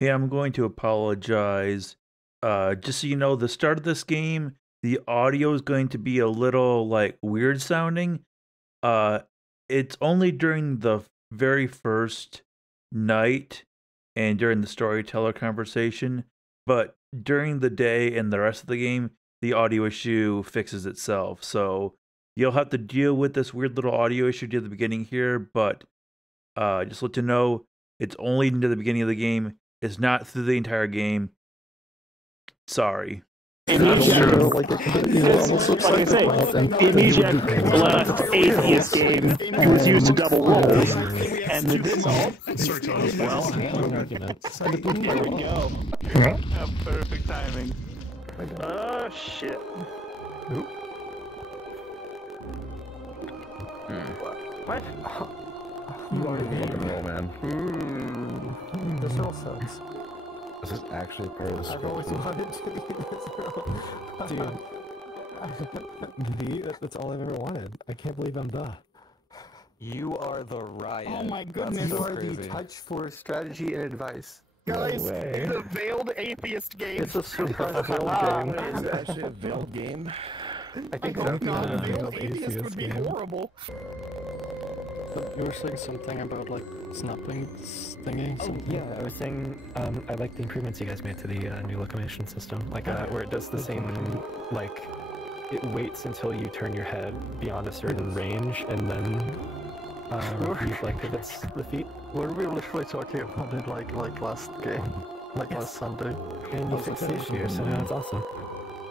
Hey, I'm going to apologize. Just so you know, the start of this game, the audio is going to be a little like weird sounding. Uh, it's only during the very first night and during the storyteller conversation, but during the day and the rest of the game, the audio issue fixes itself. So you'll have to deal with this weird little audio issue near the beginning here, but just let you know, it's only near the beginning of the game. It's not through the entire game. Sorry. Like I say, Amnesiac left Atheist game. It was used to double rolls, and it did all. Well, here we go. Perfect timing. Oh shit. What? You are the roll, man. This all sense. This is actually part of the script. I've always wanted to be this role. Dude, that's all I've ever wanted. I can't believe I'm the. You are the Ryan. Oh my goodness. You You are are the touch for strategy and advice. Guys, No way. it's a veiled atheist game. It's a super veiled game. Is it actually a veiled game? I think hope so. not. Yeah, Veiled veiled atheist would be game. horrible. You were saying something about like snapping thingy. Oh, yeah, I was saying I like the improvements you guys made to the new locomotion system, like where it does the same, like it waits until you turn your head beyond a certain range and then like pivots the feet. Were we literally talking about it like last game? Like last Sunday? And you fixed the issue, so now it's awesome.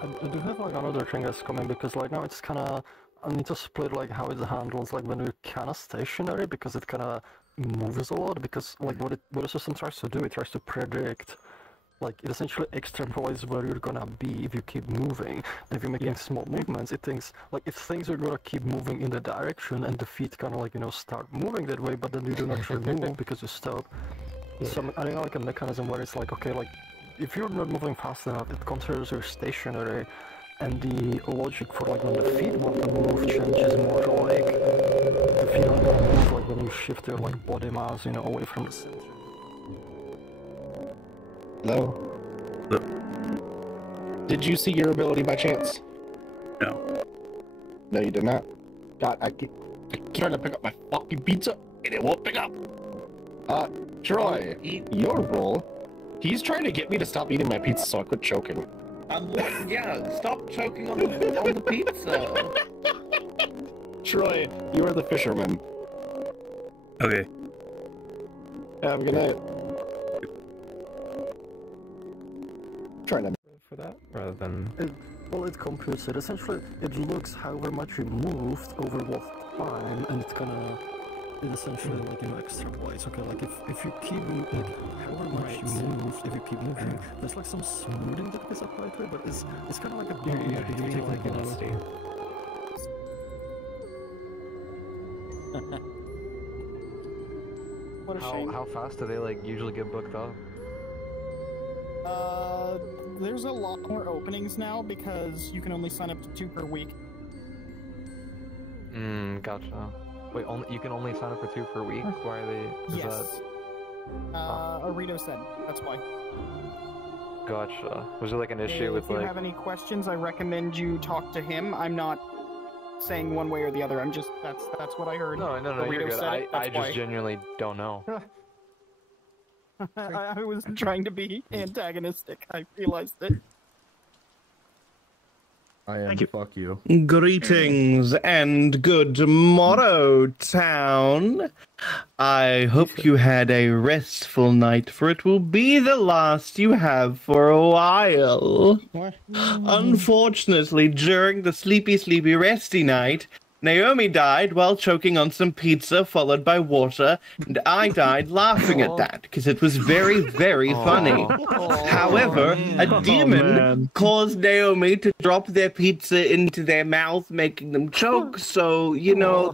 I do have like another thing that's coming because like now it's kinda I need to split like how it handles like when you're kinda stationary because it kinda moves a lot because like what the system tries to do, it tries to predict like it essentially extrapolates where you're gonna be if you keep moving. And if you're making small movements, it thinks like if things are gonna keep moving in the direction and the feet kinda like start moving that way, but then you don't actually move because you stop. So I think like a mechanism where it's like okay, like if you're not moving fast enough, it considers you're stationary, and the logic for like when the feet want to move changes more to like the feet want to move like when you shift your like body mass, away from the center. Hello? Did you see your ability by chance? No. No, you did not. God, I keep trying to pick up my fucking pizza, and it won't pick up. Troy, your role. He's trying to get me to stop eating my pizza so I quit choking. Yeah, stop choking on the pizza. Troy, you are the fisherman. Okay. Have a good night. Trying to For that, rather than Well, it computes it. Essentially, it looks however much you moved over what time, and it essentially like extrapolates. Okay, like if you keep like however much you move, if you keep moving, there's like some smoothing that gets applied to it, but it's kind of like a you take like velocity. What a shame. How fast do they like usually get booked up? There's a lot more openings now because you can only sign up to 2 per week. Gotcha. Wait, you can only sign up for 2 per week? Why are they? Yes. Arito said that's why. Gotcha. Was there like an issue with If you like? have any questions, I recommend you talk to him. I'm not saying one way or the other. I'm just that's what I heard. No, Arito you're good. said it, I that's why. just genuinely don't know. I wasn't trying to be antagonistic. I realized it. I am. Fuck you. Greetings and good morrow, town. I hope you had a restful night, for it will be the last you have for a while. Unfortunately, during the sleepy, resty night, Naomi died while choking on some pizza followed by water, and I died laughing at that because it was very, very funny. However, a demon caused Naomi to drop their pizza into their mouth, making them choke, so,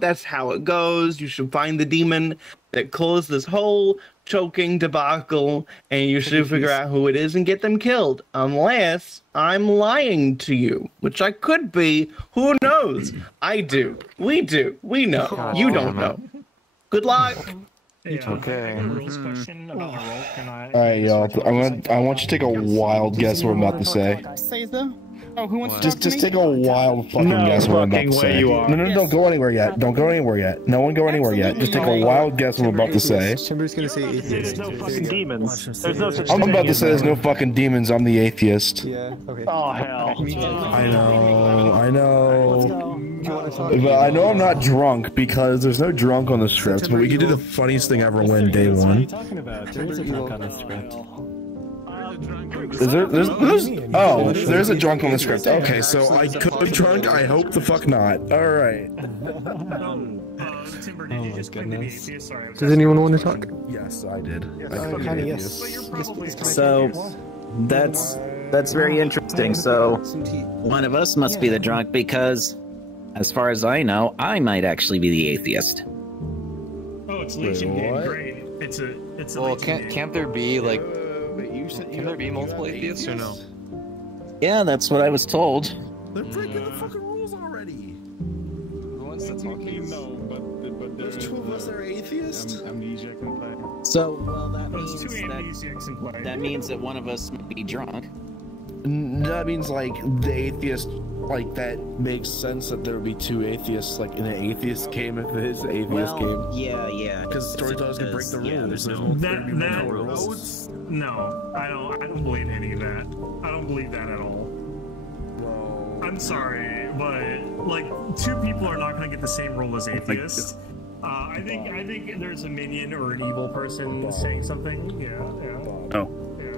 that's how it goes. You should find the demon that caused this whole choking debacle, and you should figure out who it is and get them killed. Unless I'm lying to you, which I could be. Who knows? I do. We do. We know. You don't know. Good luck. Okay. Alright, y'all. I want you to take a wild guess what I'm about to say. Say so? Oh, who wants to Just take a wild fucking guess what I'm about to say. No, don't go anywhere yet. Don't go anywhere yet. No one go anywhere yet. Just take a wild guess what I'm about to say. Timber's gonna say atheist. There's no fucking demons. There's no such I'm thing about to as say there's a- no fucking demons. I'm the atheist. Yeah, okay. Oh, hell. I know. But I know I'm not drunk because there's no drunk on the script, but we can do the funniest thing ever win day one. Talking about there is a drunk on the script. There's a drunk on the script. Okay, so I could be drunk. I hope the fuck not. All right. Timber, did you just claim to be atheist? Sorry. Does anyone want to talk? Yes, I did. Kinda, yes. So, that's very interesting. So, one of us must be the drunk because, as far as I know, I might actually be the atheist. Oh, it's Legion game. Great. It's a. Well, can't there be like? Can there be multiple atheists or no? Yeah, that's what I was told. They're breaking the fucking rules already. The ones that talking. No, but there's two of us that are atheists. Amnesia can play. So, well, There's two amnesiacs in play. that means that one of us might be drunk. That means like the atheist, like that makes sense that there would be two atheists, like in an atheist game if it is an atheist game. Yeah. Because storytellers can break the rules. No, I don't believe any of that. I don't believe that at all. Well, I'm sorry, but like two people are not going to get the same role as atheists. I think there's a minion or an evil person saying something. Yeah. Oh. Yeah.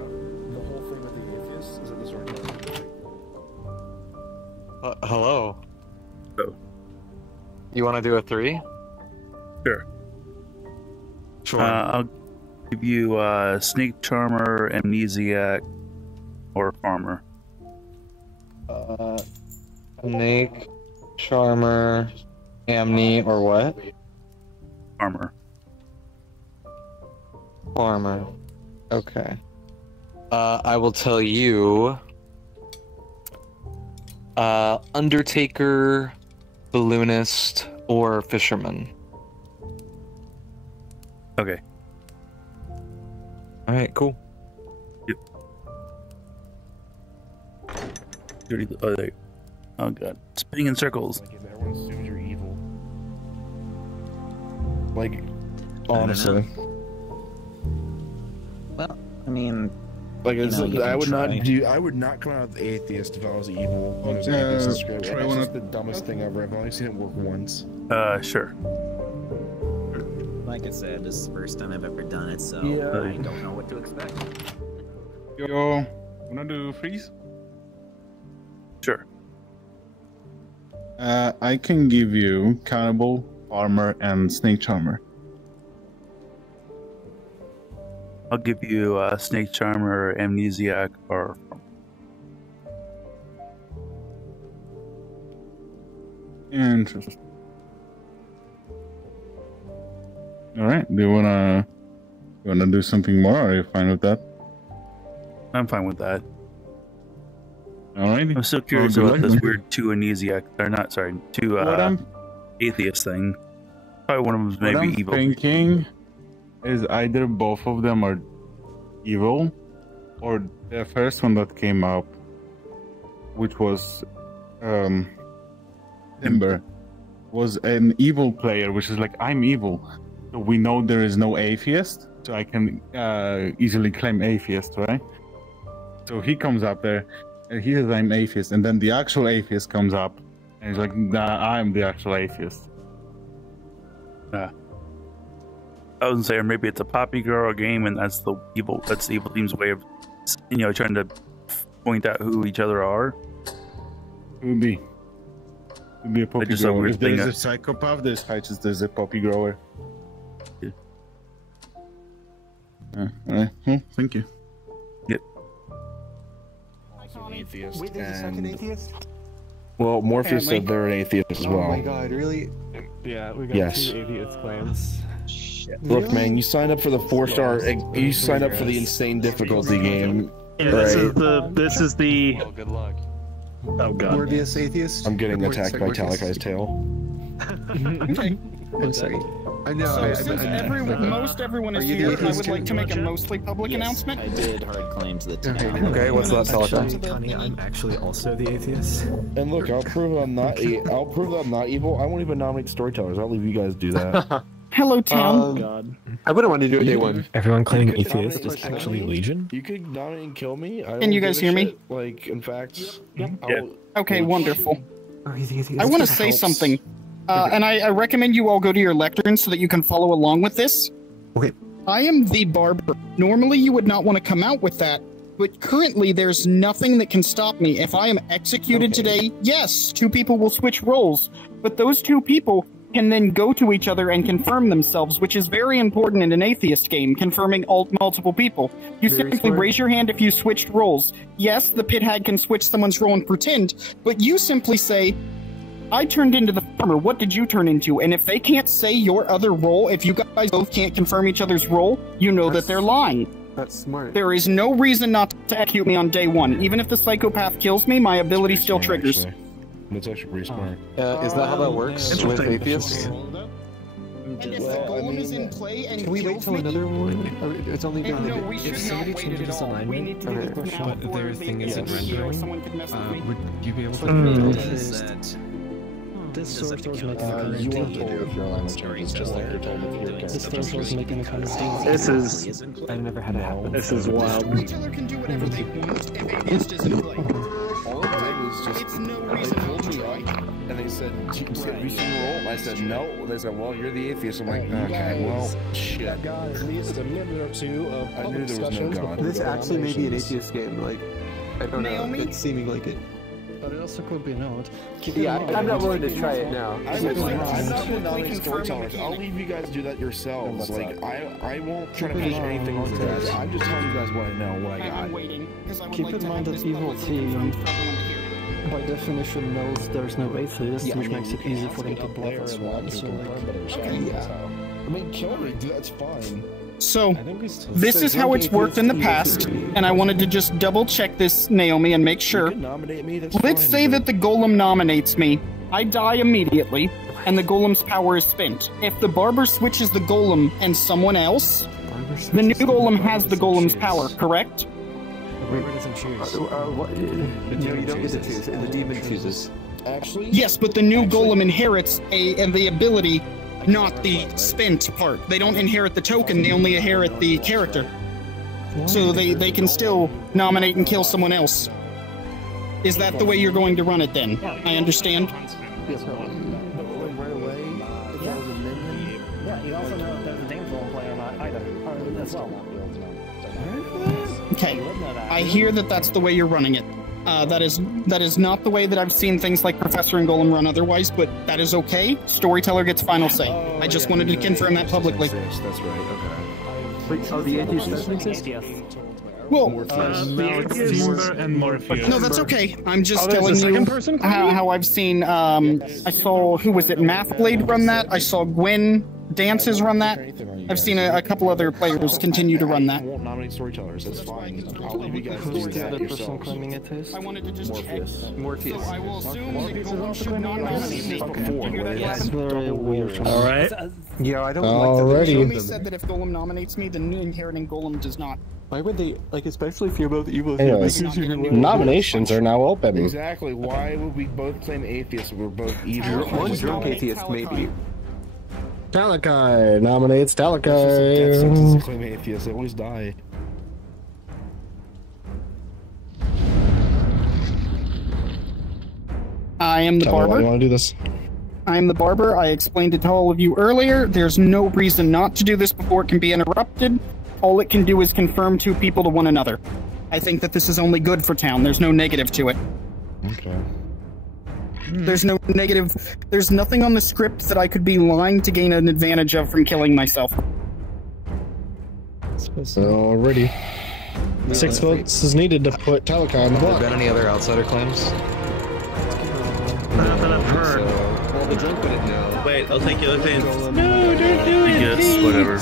the whole thing with the atheists is that the storytellers. Hello. Oh. You want to do a 3? Sure. Sure. I'll give you Snake Charmer, Amnesiac, or Farmer. Snake, Charmer, Amni, or what? Farmer. Farmer. Okay. I will tell you. Undertaker, Balloonist, or Fisherman. Okay. Alright, cool. Yep. Oh god. Spinning in circles. Like if everyone assumes you're evil. Like, honestly. Well, I mean, Like you know, you I can would try. I would not come out as atheist if I was evil. When it was atheist in script. It's just the dumbest thing ever. I've only seen it work once. Sure. like I said, this is the first time I've ever done it, so Yeah. I don't know what to expect. Yo, wanna do freeze? Sure. I can give you Cannibal, Farmer, and Snake Charmer. I'll give you Snake Charmer, Amnesiac, or Interesting. All right. Do you wanna do something more? Or are you fine with that? I'm fine with that. All right. I'm so curious about this weird two amnesiac, or not, sorry, two What I'm- atheist thing. Probably one of them's maybe what I'm evil. thinking is either both of them are evil, or the first one that came up, which was Timber, was an evil player, which is like, I'm evil. So we know there is no atheist, so I can easily claim atheist, right? So he comes up there, and he says, I'm atheist, and then the actual atheist comes up, and he's like, nah, I'm the actual atheist. I was gonna say, or maybe it's a Poppy Girl game, and that's the evil team's way of, trying to point out who each other are. It would be a poppy just a grower. weird If there's thing a psychopath, there's a poppy grower. Yeah. All right. Well, thank you. Yep. Atheist Wait, there's a second atheist? Well, Morpheus said they're an atheist as well. Oh my god, really? Yeah, we got Yes. 2 atheist claims. Look, man, you signed up for the 4-star. You signed up for the insane difficulty game. Yeah, this right? is the. Oh, good luck. Oh god. Morbius atheist? I'm getting Or attacked by Morpheus? Talakai's tail. I'm sorry. I know. So since most everyone is here, I would like to make a mostly public announcement. I did hard claim to the town. Okay, what's that, Actually, Connie, I'm actually also the atheist. And look, I'll prove I'm not. I'll prove that I'm not evil. I won't even nominate storytellers. I'll leave you guys do that. Hello, town. God. I wouldn't want to do it day one. Everyone claiming atheist is actually Legion? You could nominate and kill me. Can you guys hear me? Like, in fact, Okay, wonderful. I want to say something. And I recommend you all go to your lectern so that you can follow along with this. Okay. I am the barber. Normally you would not want to come out with that, but currently there's nothing that can stop me. If I am executed today, yes, 2 people will switch roles, but those 2 people can then go to each other and confirm themselves, which is very important in an atheist game, confirming multiple people. You simply raise your hand if you switched roles. Yes, the pit hag can switch someone's role and pretend, but you simply say, I turned into the farmer, what did you turn into? And if they can't say your other role, if you guys both can't confirm each other's role, you know that they're lying. That's smart. There is no reason not to execute me on day 1. Even if the psychopath kills me, my ability still triggers. That's actually pretty smart. Is that how that works with atheists? And if the golem is in play and Can we wait till another one? It's only And gonna no, we should not wait at all. We need to do this now but before their thing they isn't get here or rendering, someone could mess with me. would you be able to This source was making a You current are told if your language changes, just like you're told if you're This source was making a kind of This is... I've never had it happen. This is wild. Storyteller can do whatever they want if atheist is in play. All it did was just. It's no They reason not told to me, try. and they said, "Have you seen the role?" I said, "No." They said, "Well, you're the atheist." I'm like, "Okay, well, shit." Guys, at least a minute or two of I knew there was no God. This actually may be an atheist game. Like, I don't know. Naomi? It's seeming like it. But it also could be not. Yeah, I'm not willing to try it now. I'm not going to nominate storytellers. I'll leave you guys do that yourselves. Like, I won't try to push anything on you guys. I'm just telling you guys what I know, what I got. Keep in mind that evil team, by definition, knows there's no atheist, which makes it easy for them to bluff as well. So, I mean, kill me, that's fine. So, this is how it's worked in the past, and I wanted to just double check this, Naomi, and make sure. Let's say that the golem nominates me. I die immediately, and the golem's power is spent. If the barber switches the golem and someone else, the new golem has the golem's power, correct? Barber doesn't choose. No, you don't get to choose. The demon chooses. Actually? Yes, but the new golem inherits the ability, not the spent part. They don't inherit the token, they only inherit the character. So they can still nominate and kill someone else. Is that the way you're going to run it then? I understand. Yeah, you also know if there's a damsel in play or not either, as well. Okay, I hear that that's the way you're running it. That is not the way that I've seen things like Professor and Golem run otherwise, but that is okay. Storyteller gets final say. I just wanted to confirm that publicly. That's right, okay. Wait, so the atheist doesn't exist? Well, and Morpheus. no, that's okay. I'm just telling you how I've seen, I saw, who was it, Mathblade run that? I saw Gwen Dances run that. I've seen a couple other players continue to run that. I won't nominate storytellers, that's fine. I'll leave you guys to do that yourselves. I wanted to just Morpheus. So I will assume that Golem should not nominate me. That's very weird. Alright. Yeah, I don't Alrighty. Naomi said that if Golem nominates me, the new inheriting Golem does not. Why would they, like, especially if you're both evil? Anyways, nominations are now open. Exactly, why would we both claim atheists if we're both evil? One drunk atheist, maybe. Talakai nominates Death sentence to Talakai. claim atheists, they always die. I am the barber. Why you want to do this? I am the barber. I explained it to all of you earlier. There's no reason not to do this before it can be interrupted. All it can do is confirm 2 people to one another. I think that this is only good for town. There's no negative to it. Okay. There's no negative. There's nothing on the script that I could be lying to gain an advantage of from killing myself. Alrighty. 6 votes is needed to put Talakai on the Have there block. been any other outsider claims? Not that I've heard. Well, the drunk wouldn't know. Wait, I'll take the other thing. No, don't do it. I guess, whatever.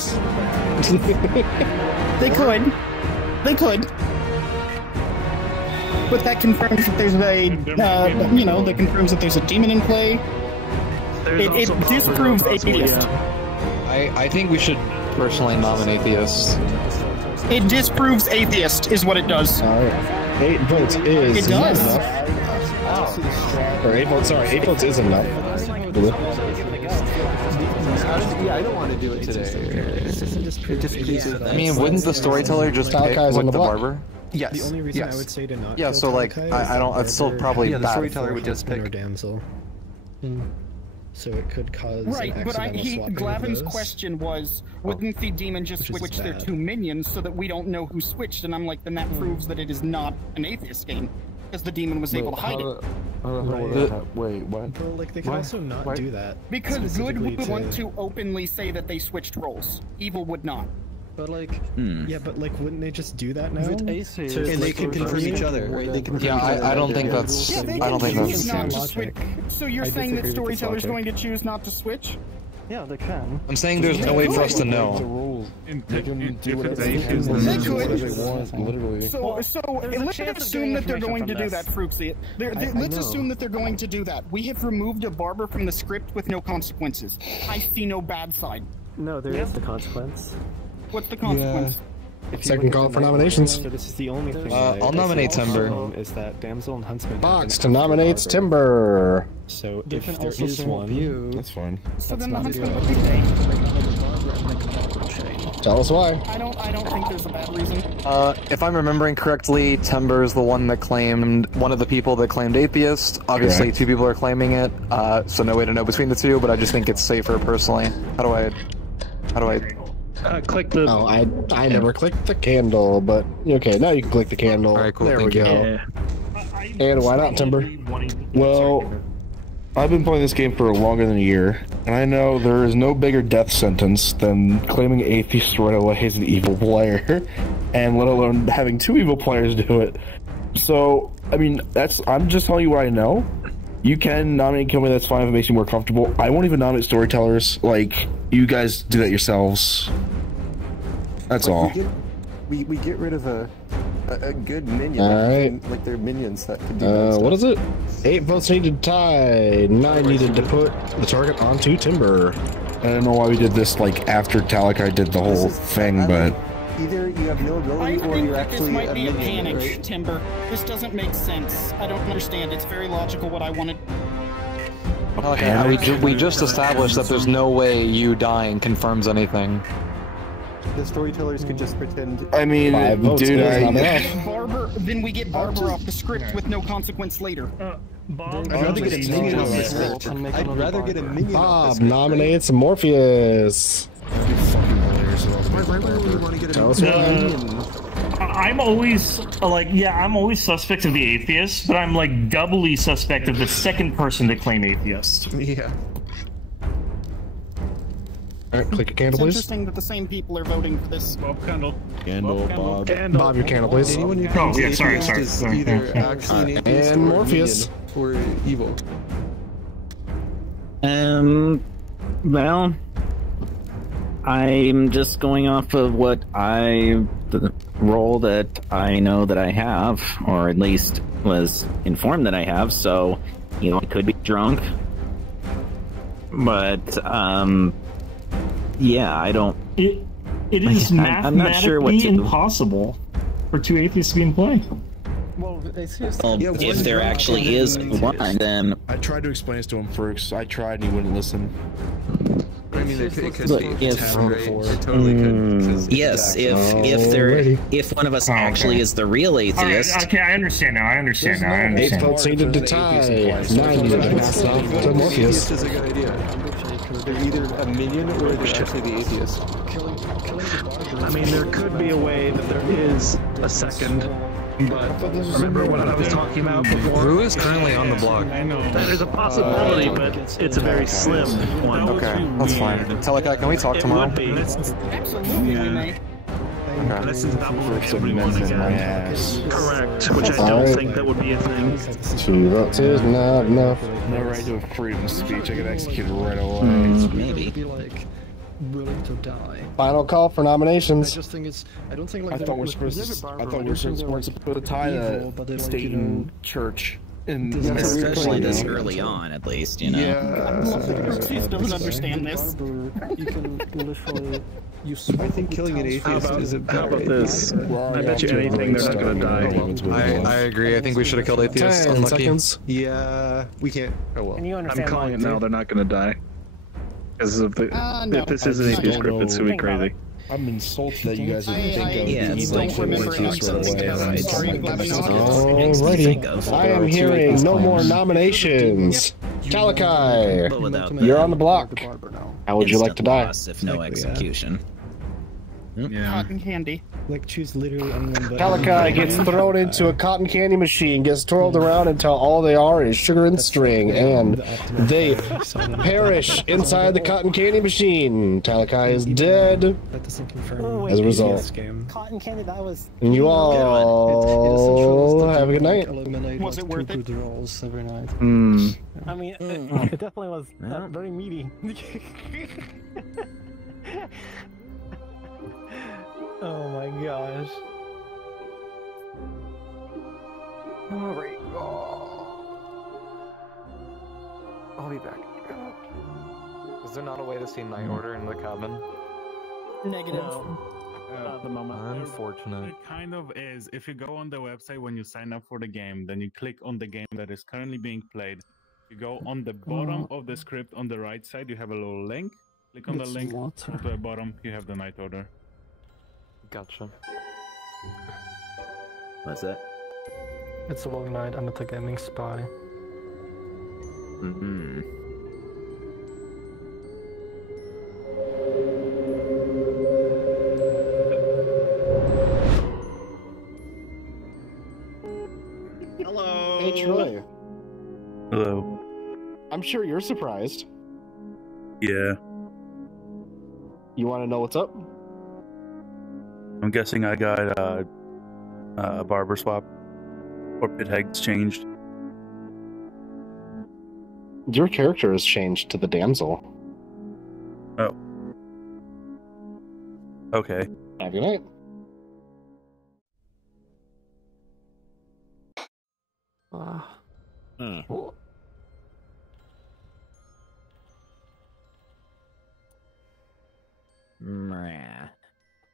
They could. They could. But that confirms that there's a, that confirms that there's a demon in play. It disproves atheist. I think we should personally nominate atheists. It disproves atheist, is what it does. Alright. 8 votes is It does. enough. Or 8 votes, sorry, 8 votes is enough. Yeah, I don't want to do it today. I mean, wouldn't the storyteller just pick Talakai's on with the the block. barber? Yes. The only reason I would say to not. Yeah, kill so like, Talakai I don't. It's still probably Yeah, the bad. storyteller would just husband pick. or damsel. So it could cause Right, an but accidental swapping of Glavin's those. question was, wouldn't the demon just Which is switch their bad. 2 minions so that we don't know who switched? And I'm like, then that proves that it is not an atheist game, because the demon was able to hide it. Wait, what? But like they could also not do that. Because good specifically would want to openly say that they switched roles. Evil would not. But like, yeah, but like, wouldn't they just do that now? And They they can confirm each other. They can Yeah, I don't think that's. Yeah, they I don't think can choose that's. not to switch. So you're saying that storyteller's going to choose not to switch? Yeah, they can. I'm saying there's no way for us to know. They can do whatever they They could. literally. So let's assume that they're going to do that, Fruxy. Let's assume that they're going to do that. We have removed a barber from the script with no consequences. I see no bad side. No, there is the consequence. What's the consequence? Second call for nominations. So this is the only thing. I'll nominate Timber. Is that damsel and huntsman? Box to nominates Timber. So if there is one, That's fine. So then the huntsman would be paid. Tell us why. I don't think there's a bad reason. If I'm remembering correctly, Timber is the one that claimed one of the people that claimed atheist. Obviously, Correct. 2 people are claiming it, so no way to know between the 2. But I just think it's safer personally. How do I? Click the. Oh, I never clicked the candle, but okay, now you can click the candle. All right, cool, There thank we you. go. And why not, Timber? Well, I've been playing this game for longer than a year, and I know there is no bigger death sentence than claiming atheist right away as an evil player, and let alone having 2 evil players do it. So, I mean, I'm just telling you what I know. You can nominate Kill Me, that's fine if it makes you more comfortable. I won't even nominate storytellers. Like, you guys do that yourselves. That's all. We get rid of a good minion. Alright. Like they're minions that can do that What stuff. is it? 8 votes needed to tie. 9 needed to put the target onto Timber. I don't know why we did this, like, after Talakai did the whole thing, but... Either you have no I ability or think you're that this actually might be a minion, panic, right? Timber. This doesn't make sense. I don't understand. It's very logical what I wanted. Okay, we just established that there's no way you dying confirms anything. The storytellers could just pretend. I mean, dude, Then we get Barber off the script with no consequence later. Bob, I'd rather get a minion off the script. I'd rather get a minion off the Bob script. nominates Morpheus. Tell us why. I'm always I'm always suspect of the atheist, but I'm like doubly suspect of the second person to claim atheist. Yeah. Alright, click a candle, It's please. interesting that the same people are voting for this. Bob Candle. Candle, Bob. Bob, your candle, please. Anyone who Oh, claims yeah, sorry. atheist is either actually an atheist And or Morpheus. a minion or evil. Well, I'm just going off of the role that I know that I have, or at least was informed that I have, so, I could be drunk. But, yeah, I don't... It is I'm not sure what mathematically to... impossible for 2 atheists to be in play. Well, if there actually is one, then... I tried to explain this to him first. I tried and he wouldn't listen. I mean, it could Look, be if- tab, right? It totally could. Yes, if one of us actually is the real atheist... Okay, I understand now. 8 votes needed to tie. 9 needed to pass off to Morpheus. Atheist is a good idea. They're either a minion or they're actually the atheist. I mean, there could be a way that there is a second, but remember what I was talking about before? Who is currently on the block? That is a possibility, but it's a very slim one. Okay, that's fine. Telekai, can we talk tomorrow? Absolutely, we may. Okay. This is double everyone again. Correct, which I don't Alright. think that would be a thing. 2 votes is not enough. No right to a freedom of speech. I get executed right away. Maybe. Be like willing to die. Final call for I nominations. just think it's. I don't think like. I thought we're supposed to tie the state and church. And especially this early on, at least, you know. Morpheus doesn't understand this. You can literally. I think killing an atheist is a How about this? I bet you anything they're not gonna die. I agree. I think we should have killed atheists. 10 Unlucky. seconds. Yeah, we can't. Oh well. And you I'm understand calling it why, now. too. They're not gonna die. Because if this is an I atheist don't group, it's gonna be Think about crazy. I'm insulted that you guys would think of it's like like killing atheists right away. Alrighty. I am hearing no more nominations. Talakai, you're on the block. How would you like to die? If no execution. Cotton candy. Like, choose literally anyone but... Talakai gets thrown into a cotton candy machine, gets twirled around until all they are is sugar and string, and they perish inside the cotton candy machine. Talakai is dead That doesn't confirm as a result. Cotton candy, that was... And you all have a good night. Was it worth it? rolls every night. I mean, it definitely was very meaty. Oh my gosh. Alright. I'll be back. Is there not a way to see Night Order in the cabin? Negative. Not at the moment. Unfortunate. It kind of is. If you go on the website when you sign up for the game, then you click on the game that is currently being played. You go on the bottom of the script on the right side, you have a little link. Click on the link. To the bottom, you have the Night Order. Gotcha. What's that? It's a long night. I'm at the gaming spy. Hello. Hey, Troy. Hello. I'm sure you're surprised. Yeah. You want to know what's up? I'm guessing I got a barber swap or pit heads changed. Your character has changed to the damsel. Oh. Okay. Have a good night.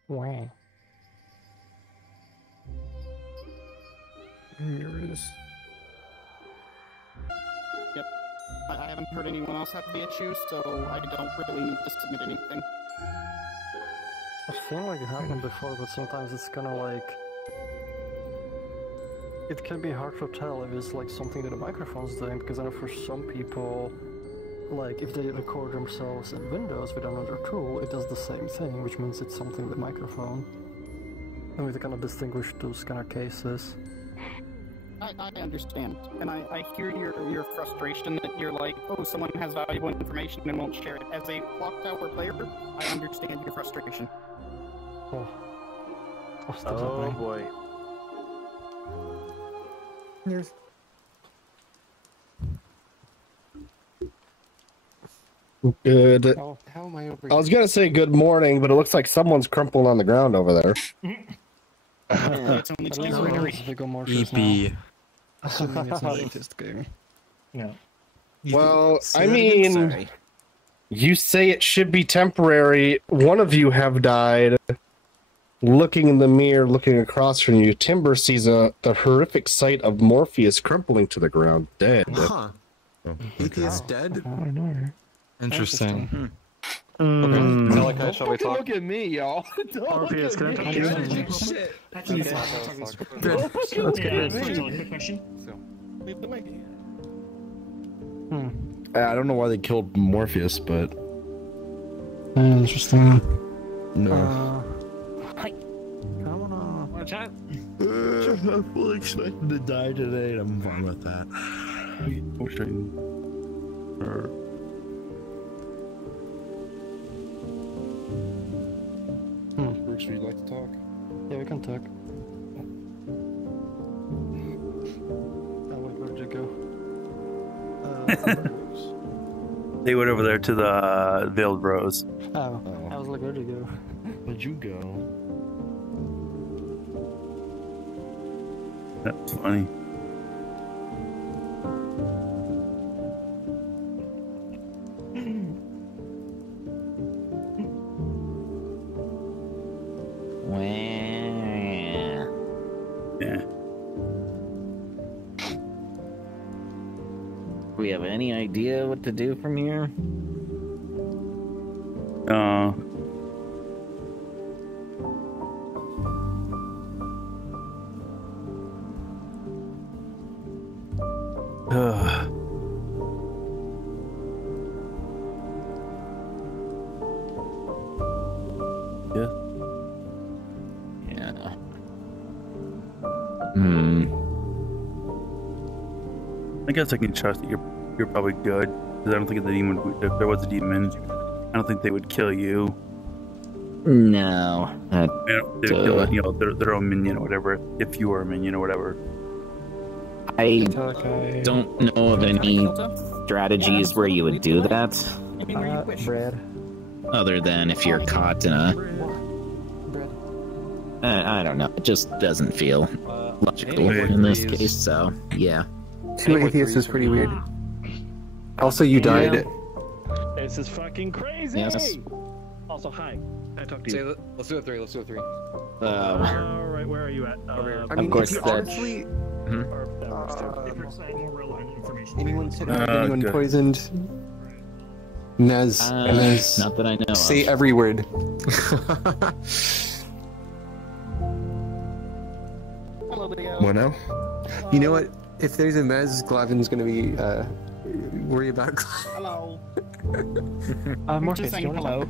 Wow. Here it is. Yep. I haven't heard anyone else have the issue, so I don't really need to submit anything. I've seen like it happen before, but sometimes it's kind of like... It can be hard to tell if it's like something that the microphone's doing, because I know for some people, like if they record themselves in Windows with another tool, it does the same thing, which means it's something with the microphone. And we have to kind of distinguish those kind of cases. I understand, and I hear your frustration that you're like, oh, someone has valuable information and won't share it. As a Clocktower player, I understand your frustration. Oh boy. Yes. Good. How am I over I was gonna say good morning, but it looks like someone's crumpled on the ground over there. It's only temporary. EP. Assuming it's not a test game. No. Well, I mean, you say it should be temporary. One of you have died. Looking in the mirror, looking across from you, Timber sees the horrific sight of Morpheus crumpling to the ground, dead. Huh. EP is dead? I know. Interesting. Okay, Malachi, shall we Don't talk? look at me, y'all. Don't Morpheus, look can at I me. talk to you? Shit. That's Okay. good. That's good. Quick question. Leave the mic. I don't know why they killed Morpheus, but Interesting. no. Watch out. I'm fully expecting to die today, and I'm fine with that. Bruce, would you like to talk? Yeah, we can talk. Where'd you go? They went over there to the Veiled Rose. Oh, I was like, where'd you go? Where'd you go? That's funny. Yeah. Do we have any idea what to do from here? Yeah. Yeah. I guess I can trust that you're probably good, because I don't think the demon, if there was a demon, I don't think they would kill you. No. They would kill, you know, their own minion or whatever, if you were a minion or whatever. I don't know of any strategies where you would do that. Bread. Other than if you're caught in a... I don't know. It just doesn't feel logical in this case, so yeah. 2 atheists is pretty weird. Also, you died. This is fucking crazy. Yes. Also, hi. I talked to you. Let's do a 3. Let's do a 3. All right, where are you at? I mean, of course, if you honestly... Anyone anyone poisoned? Nez. Nez. Not that I know Say of. every word. What now? You know what? If there's a Mez, Glavin's gonna be worry about. Hello. Morpheus, Just do you saying want hello. to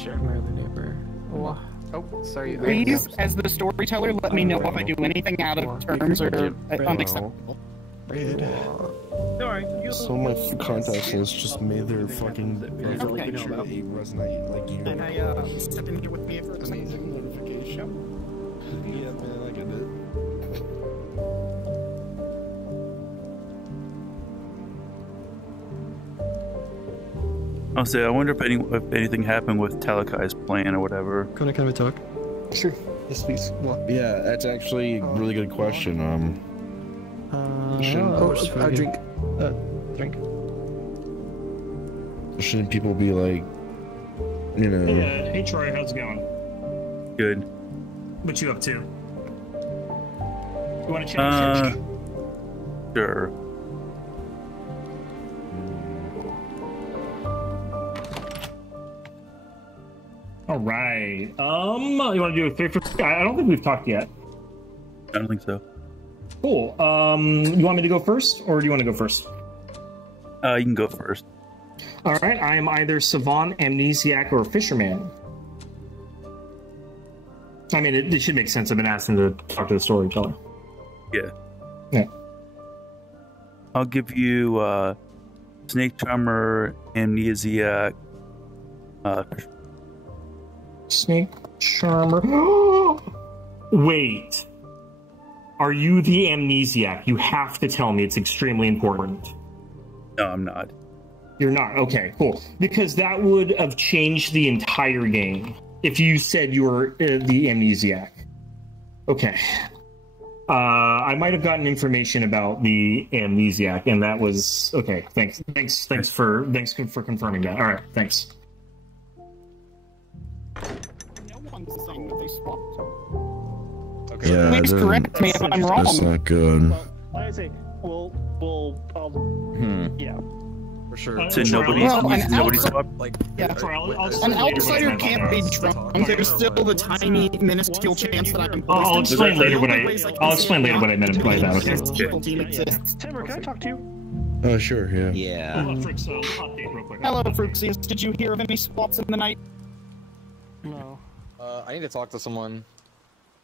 share my other neighbor? Oh, sorry. Please, as the storyteller, let me know if I do anything out of terms or unacceptable. So my contacts list just made their fucking Okay. eight resonate like you. And I stepped in here with me for Amazing notification. Yeah, man, I get it. I'll say, I wonder if anything happened with Talakai's plan or whatever. Can I talk? Sure. Yes, please. What? Yeah, that's actually a really good question. A drink. Drink. Shouldn't people be like, you know? Hey Troy, how's it going? Good. What you up to? You want to chat? Sure. All right. You want to do a favor? I don't think we've talked yet. I don't think so. Cool. You want me to go first, or do you want to go first? You can go first. All right. I am either savant, amnesiac, or fisherman. I mean, it should make sense. I've been asking to talk to the storyteller. Yeah. Yeah. I'll give you snake charmer, amnesiac, snake charmer. Wait. Are you the amnesiac? You have to tell me. It's extremely important. No, I'm not. You're not? Okay, cool. Because that would have changed the entire game if you said you were the amnesiac. Okay. I might have gotten information about the amnesiac, and that was... Okay, thanks for confirming that. All right, thanks. Yeah, Please correct me if I'm wrong. That's not good. Like I say, yeah. For sure. So nobody's like, yeah. An outsider can't be drunk. There's still the tiny, minuscule chance that I can. I'll explain later what I meant by that. Okay. Timber, can I talk to you? Oh, sure, yeah. Yeah. Hello, Fruxies. Did you hear of any swaps in the night? No. I need to talk to someone.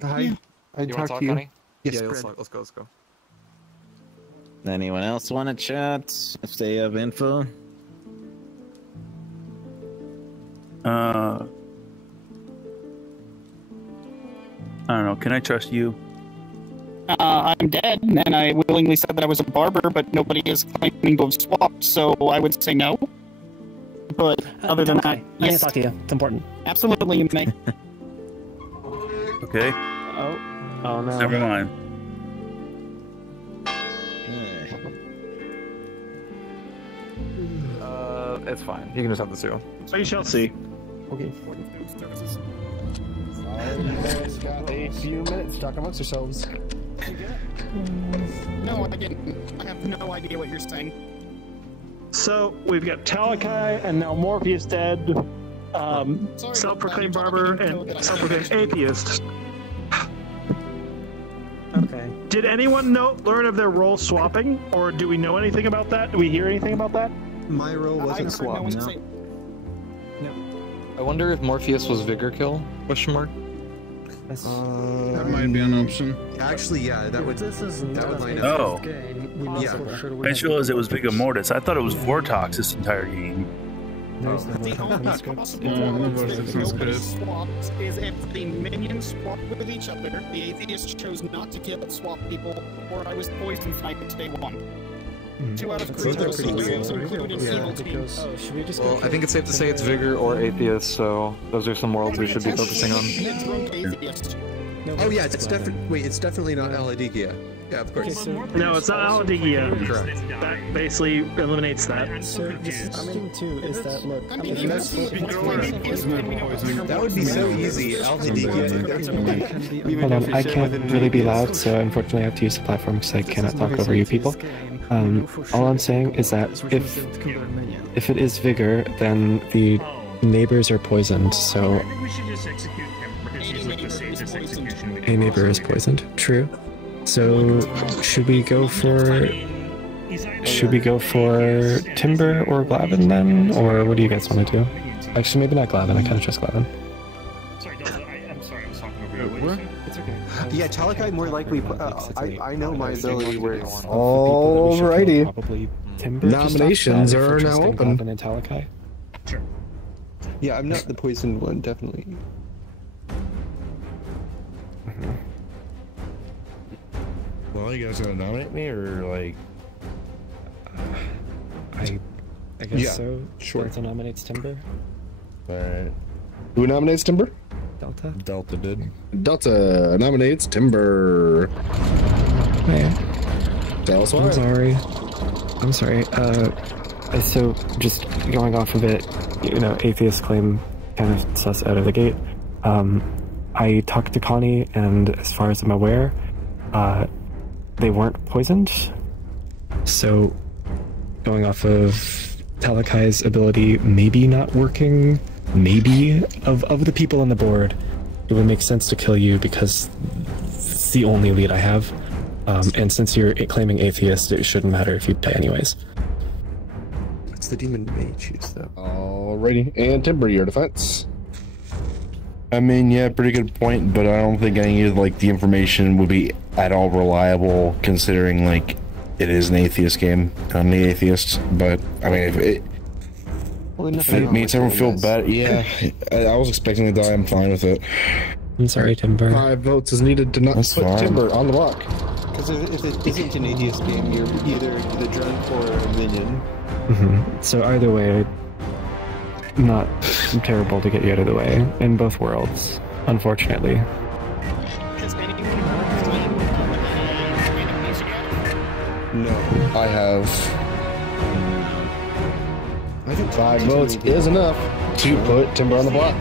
Hi. You want to talk, honey? Yes, yeah, let's go. Anyone else want to chat if they have info? I don't know. Can I trust you? I'm dead, and I willingly said that I was a barber, but nobody is claiming to have swapped, so I would say no. But other than that, I need to talk to you. It's important. Absolutely, you may. Okay. Oh no. Never mind. It's fine. You can just have the 2. So you shall see. Okay. Got a few minutes to talk amongst yourselves. No, I didn't. I have no idea what you're saying. So we've got Talakai and now Morpheus dead. Self-proclaimed barber and self-proclaimed atheist. Okay. Did anyone learn of their role swapping, or do we know anything about that? Do we hear anything about that? My role wasn't swapped. No. I wonder if Morpheus was Vigor kill? Question mark. That might be an option. Actually, yeah, that would line Oh. up. Yeah. I just realized it was Vigor Mortis. I thought it was Vortox this entire game. The only swaps is if the minions swap with each other, the atheist chose not to kill swap people, or I was poison sniped day one. 2 out of 3 scenarios included evil team. Well, I think it's safe to say it's Vigor or Atheist, so those are some worlds we should be focusing on. Oh yeah, it's definitely. Wait, it's definitely not Al-Hadikhia. Yeah, of course. No, it's not Al-Hadikhia. That basically eliminates that. So the thing too is that look, that would be so easy. Al-Hadikhia. Hold on, I can't really be loud, so unfortunately I have to use the platform because I cannot talk over you people. All I'm saying is that if it is Vigor, then the neighbors are poisoned, so... A neighbor is poisoned, true. So, should we go for Timber or Glavin then? Or what do you guys want to do? Actually, maybe not Glavin, I kind of trust Glavin. It's okay. Yeah, Talakai more likely. I know my ability where. Alrighty. Nominations are now open. And Talakai. Sure. Yeah, I'm not the poisoned one, definitely. Well, you guys gonna nominate me or like? I guess so. Sure. Delta nominates Timber. Alright. Who nominates Timber? Delta. Delta did. Delta nominates Timber. Hey. Tell us why. I'm sorry. So just going off of it, you know, atheist claim kind of sus out of the gate. I talked to Connie, and as far as I'm aware, they weren't poisoned. So, going off of Talakai's ability maybe not working, maybe of the people on the board, it would make sense to kill you because it's the only lead I have. And since you're claiming atheist, it shouldn't matter if you die anyways. What's the demon mage use though? Alrighty, and Timber, your defense. I mean, yeah, pretty good point, but I don't think any of like the information would be at all reliable, considering like it is an atheist game. I'm the atheist, but I mean, if it makes everyone feel better, yeah. I was expecting to die. I'm fine with it. I'm sorry, Timber. 5 votes is needed to not put Timber on the block. Because if it isn't an atheist game, you're either the drunk or a minion. So either way, not terrible to get you out of the way in both worlds, unfortunately. No, I have. I think 5 votes is enough to put Timber on the block.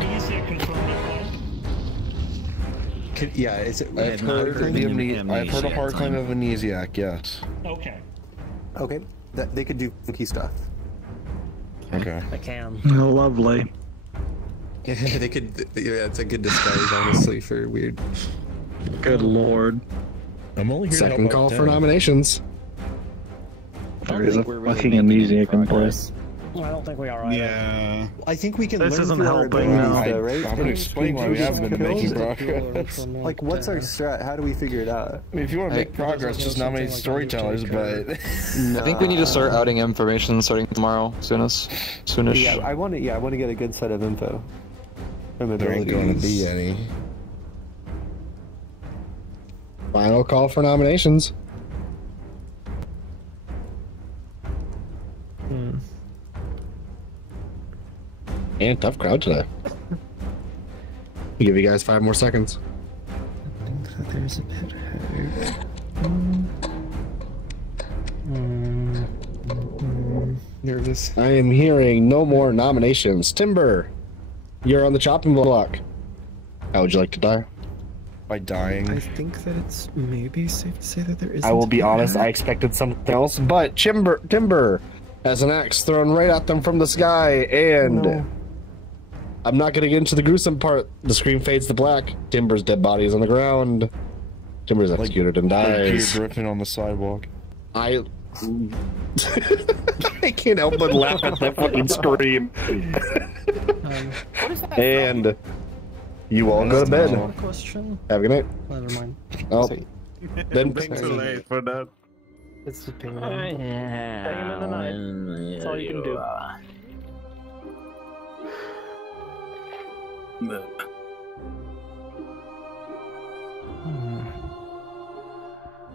Yeah, is it? I've heard a hard claim of amnesiac. Yes. Okay. Okay, they could do funky stuff. Okay. I can. Oh, lovely. Yeah, they could. Yeah, it's a good disguise, honestly, for weird. Good lord. I'm only here Second call for nominations. There is a fucking amnesiac in place. I don't think we are either. Yeah. I think we can This learn isn't through our helping, abilities, no. though, right? I'm gonna explain why we haven't been making progress. Like, what's our strat? How do we figure it out? I mean, if you want to make progress, just nominate storytellers, but... I think we need to start outing information starting tomorrow, soonish. Yeah, I want to get a good set of info. There ain't going to be any. Final call for nominations. And tough crowd today. I'll give you guys 5 more seconds. I think that there's a bit Nervous. I am hearing no more nominations. Timber. You're on the chopping block. How would you like to die? By dying. I think that it's maybe safe to say that there isn't. I will be honest, I expected something else, but Timber has an axe thrown right at them from the sky, and No. I'm not gonna get into the gruesome part. The screen fades to black. Timber's dead body is on the ground. Timber's executed and dies. Peter Griffin on the sidewalk. I can't help but laugh at that fucking scream. And you all go to bed. Question? Have a good night. Never mind. Oh, then Too late for that. It's just paying him. Paying him in the night. That's all you can do.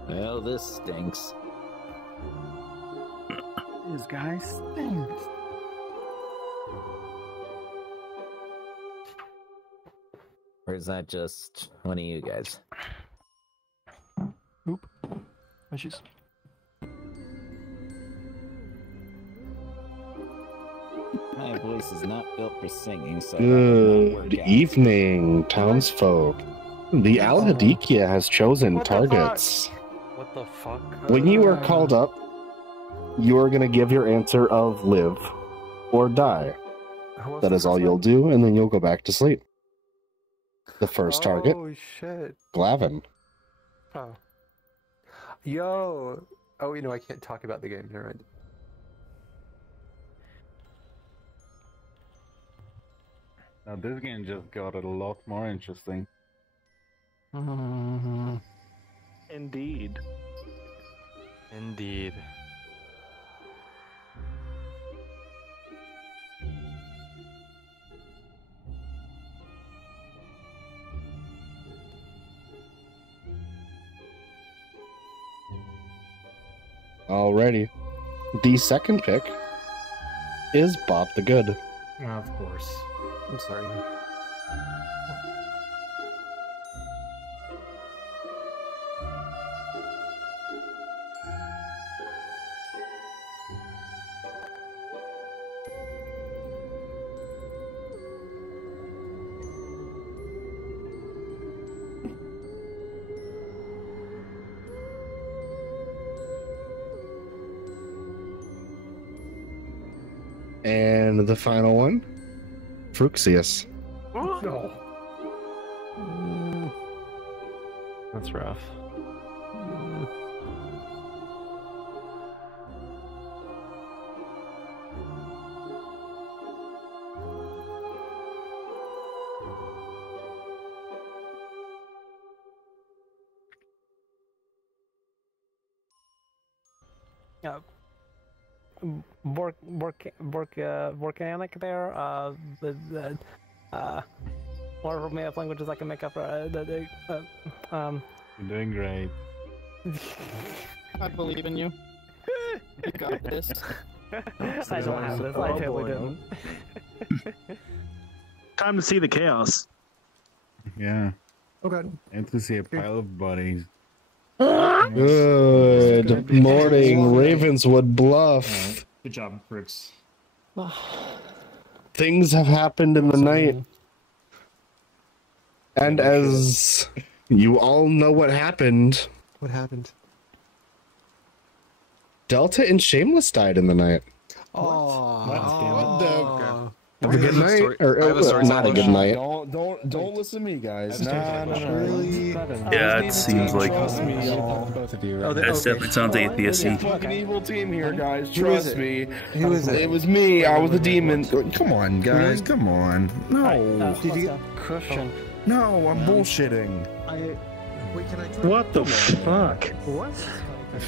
Well, this stinks. These guys stink. Or is that just one of you guys? Oop. I just. My voice is not built for singing, so. that will not work Good out. evening, townsfolk. The Al-Hadikhia has chosen targets. What the fuck? When you are called up, you are going to give your answer of live or die. That is all you'll do, and then you'll go back to sleep. The first target, Oh shit. Glavin. Oh. Yo. Oh, you know I can't talk about the game. Never mind. Now this game just got a lot more interesting. Indeed. Indeed. Alrighty. The second pick is Bob the Good. Of course. I'm sorry. And the final one, Fruxius. No. That's rough. Volcanic there. Or made up languages I can make up. You're doing great. I believe in you. You got this. I don't have this. I totally don't. Time to see the chaos. Yeah. Okay. And to see a pile of bodies. Good morning, Ravenswood Bluff. Good job, Brooks. Things have happened in the night. And as you all know what happened, What happened? Delta and Shameless died in the night. Oh, What the? Have a good night, or not a good night. Don't listen to me, guys. No. Yeah, it seems like both of you. that definitely sounds atheisty. Fucking evil team here, guys. Who is Trust it? me. Who is it? It was me. I was the demon. Come on, guys. Come on. No. Did you get Christian? No, I'm bullshitting. Wait, can I try? What the fuck? What?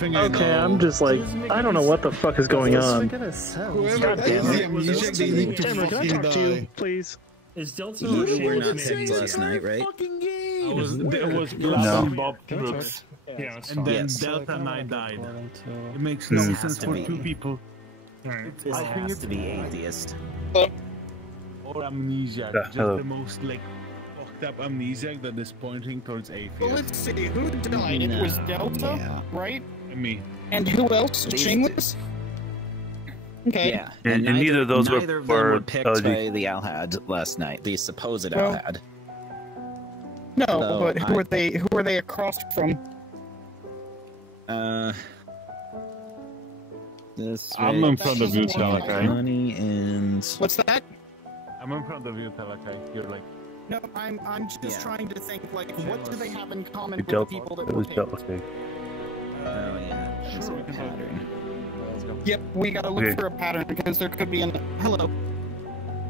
Okay, I'm just like, I don't know what the fuck is going on. God damn it. Tamara, can I talk to you, please? Is Delta You were not picked last night, right? It was Brooks No. and Bob Brooks. Yeah, it's And fine. then Yes. Delta and I died. It makes This no has sense to for be. two people. This has to be atheist. Or amnesia. Just hello. the most like fucked up amnesia that is pointing towards atheist. Well, let's see. Who died? It was Delta, Yeah. right? Me. And who else? Shameless? Okay. Yeah, And neither of those neither of them were were picked by the Al-Had last night. The supposed Well, Al-Had. No, So but who are they? Who are they across from? This I'm way. in front of you, Talakai. Money and What's that? I'm in front of you, Talakai. You're like. No, I'm just trying to think. Like, what do they have in common It with the dealt- people that it were was picked? dealt with big. Oh yeah. Sure. Pattern. Yep, we gotta look Okay. for a pattern because there could be an. Hello.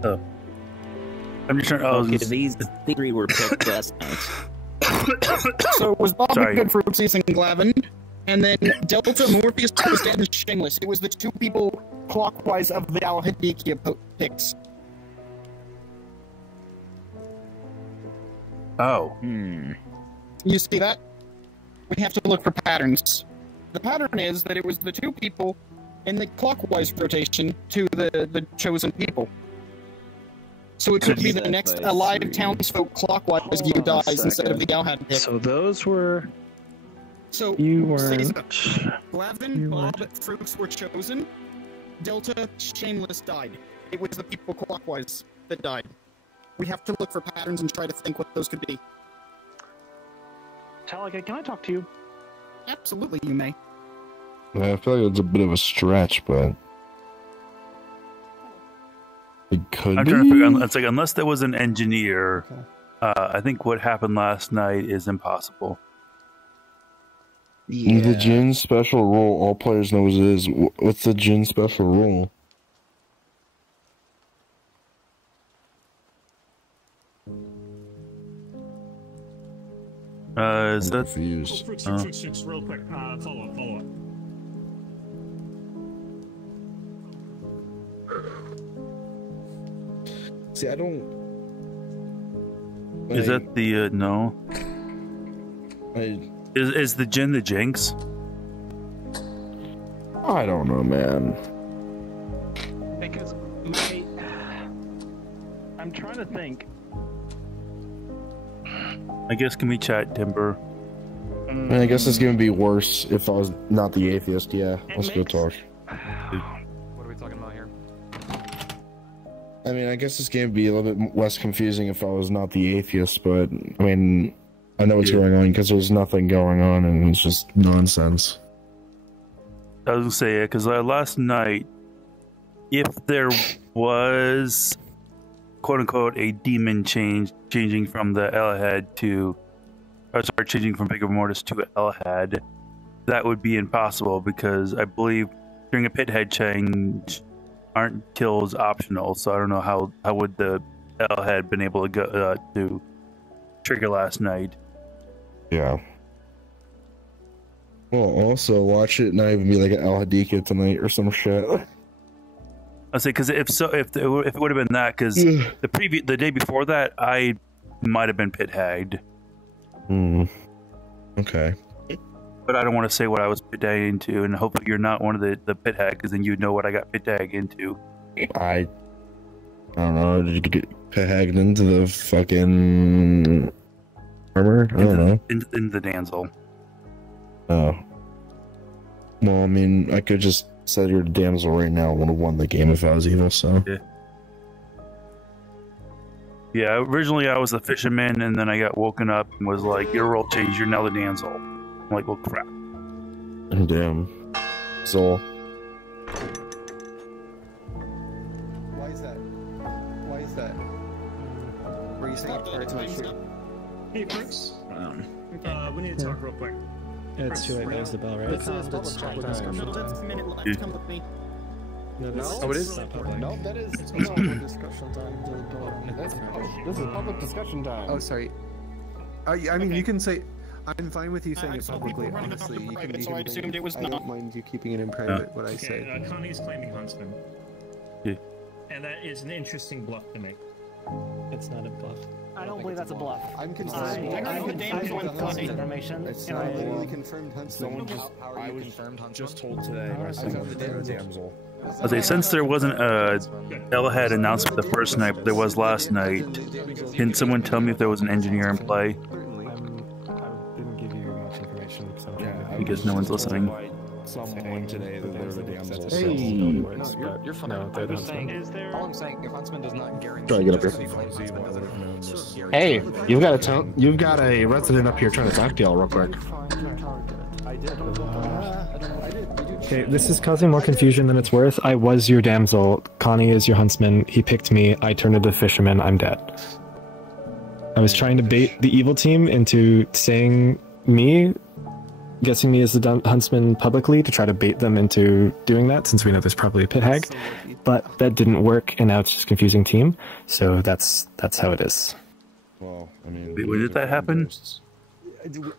Oh. I'm just trying. Okay, these three were picked last night. So it was Bob Sorry. Good, Fruitsies, and Glavin, and then Delta, Morpheus, was dead, and Shameless. It was the two people clockwise of the Al-Hadikhia picks. Oh. You see that? We have to look for patterns. The pattern is that it was the two people in the clockwise rotation to the chosen people. So it could be the next alive townsfolk clockwise you dies instead of the Al-Had pick. So those were. So you weren't. Glavin, Bob, Fruits were chosen. Delta, Shameless died. It was the people clockwise that died. We have to look for patterns and try to think what those could be. Talika, can I talk to you? Absolutely, you may. I feel like it's a bit of a stretch, but it could I'm be. trying to figure out. It's like unless there was an engineer, I think what happened last night is impossible. The Jin special rule, all players know what it is. What's the Jin special rule? Is that confused? Fruits, real quick. Follow up. See, I don't. Is that the no? Is the Jin the Jinx? I don't know, man. Because I'm trying to think. I guess can we chat Timber? I mean, I guess it's gonna be worse if I was not the atheist. Yeah, let's go talk. What are we talking about here? I mean, I guess it's gonna be a little bit less confusing if I was not the atheist, but I mean, I know what's going on because there's nothing going on and it's just nonsense. I was gonna say it because last night, if there was quote unquote a demon changing from the Al-Had to, changing from Bigger Mortis to Al-Had, that would be impossible because I believe during a pit head change, aren't kills optional. So I don't know how would the Al-Had been able to go to trigger last night. Yeah. Well, also watch it not even be like an Al-Hadikhia tonight or some shit. I say because if it would have been that, because the day before that I might have been pit hagged. Okay. But I don't want to say what I was pit tagged into, and hopefully you're not one of the pit hag, because then you'd know what I got pit tagged into. I don't know. Did you get pit hagged into the fucking armor? I don't know. In the damsel. Oh. Well, I mean, I could just say you're the damsel right now. I would have won the game if I was evil, so. Yeah, originally I was the fisherman, and then I got woken up and was like, your role changed, you're now the damsel. I'm like, well, crap. Damn. So. Why is that? Why is that? Were you saying prior to my shoot? Hey, Brooks. We need to talk real quick. It's too late. There's the bell, right? This is public chat time. No, that's a minute left. Come with me. No, Oh, it is? No, that is public discussion time. This is public discussion time. Oh, sorry. I mean, you can say. I'm fine with you saying it publicly, honestly. You can, so I assumed it was I not. don't mind you keeping it in private, what I Okay, say. Connie's claiming Huntsman. Yeah. And that is an interesting bluff to make. It's not a bluff. I don't believe that's a bluff. I'm confirmed. I'm information. I literally confirmed Huntsman. Someone just, I was confirmed Huntsman. Just told today by I someone was that the damsel. I say, since there wasn't a Al-Had announcement the first night, but there was last night, can someone tell me if there was an engineer in play? I didn't give you much information. So Because no one's listening. someone today that they're the damsel. Hey. No, you're fine. No, they're the huntsman. All I'm saying, if Huntsman does not guarantee... Try to get up here. Hey, you've got a resident up here trying to talk to y'all real quick. Okay, this is causing more confusion than it's worth. I was your damsel. Connie is your huntsman. He picked me. I turned into fisherman. I'm dead. I was trying to bait the evil team into saying me, guessing me as the huntsman publicly to try to bait them into doing that, since we know there's probably a pit hag. But that didn't work, and now it's just confusing team. So that's how it is. Well, I mean, when did that happen?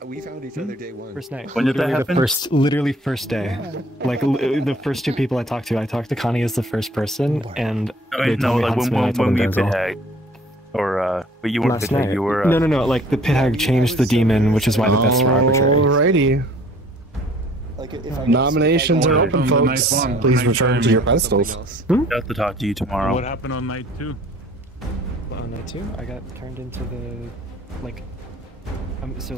We found each other day one. First night. When did that happen? Literally first day. Like the first two people I talked to Connie as the first person, and they told me huntsman, when we damsel. pit hag, or but you weren't Last pit hag. night. You were No. Like the pit hag changed the demon, which is why the deaths were arbitrary. Alrighty. Nominations are open, folks. Please return to your pedestals. I'll have to talk to you tomorrow. What happened on night 2? On night 2, I got turned into the so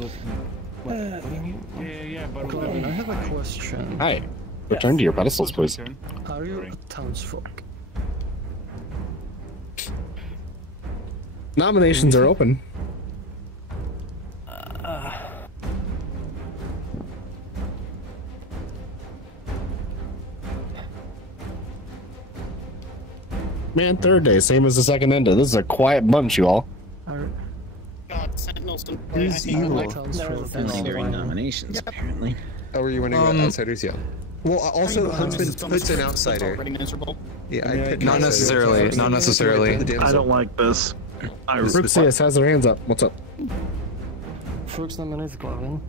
what do you mean? Yeah, but I have a question. Hi. Return to your pedestals, please. Are you a townsfolk? Nominations are open. Man, third day, same as the second ender. This is a quiet bunch, you all. Who's evil? Hearing nominations, apparently. Oh, were you wondering about outsiders? Yeah. Well, also, Huntsman puts an outsider. Yeah, I picked not necessarily. Not necessarily. I don't like this. Fruxius has their hands up. What's up? Frux nominates Glavin.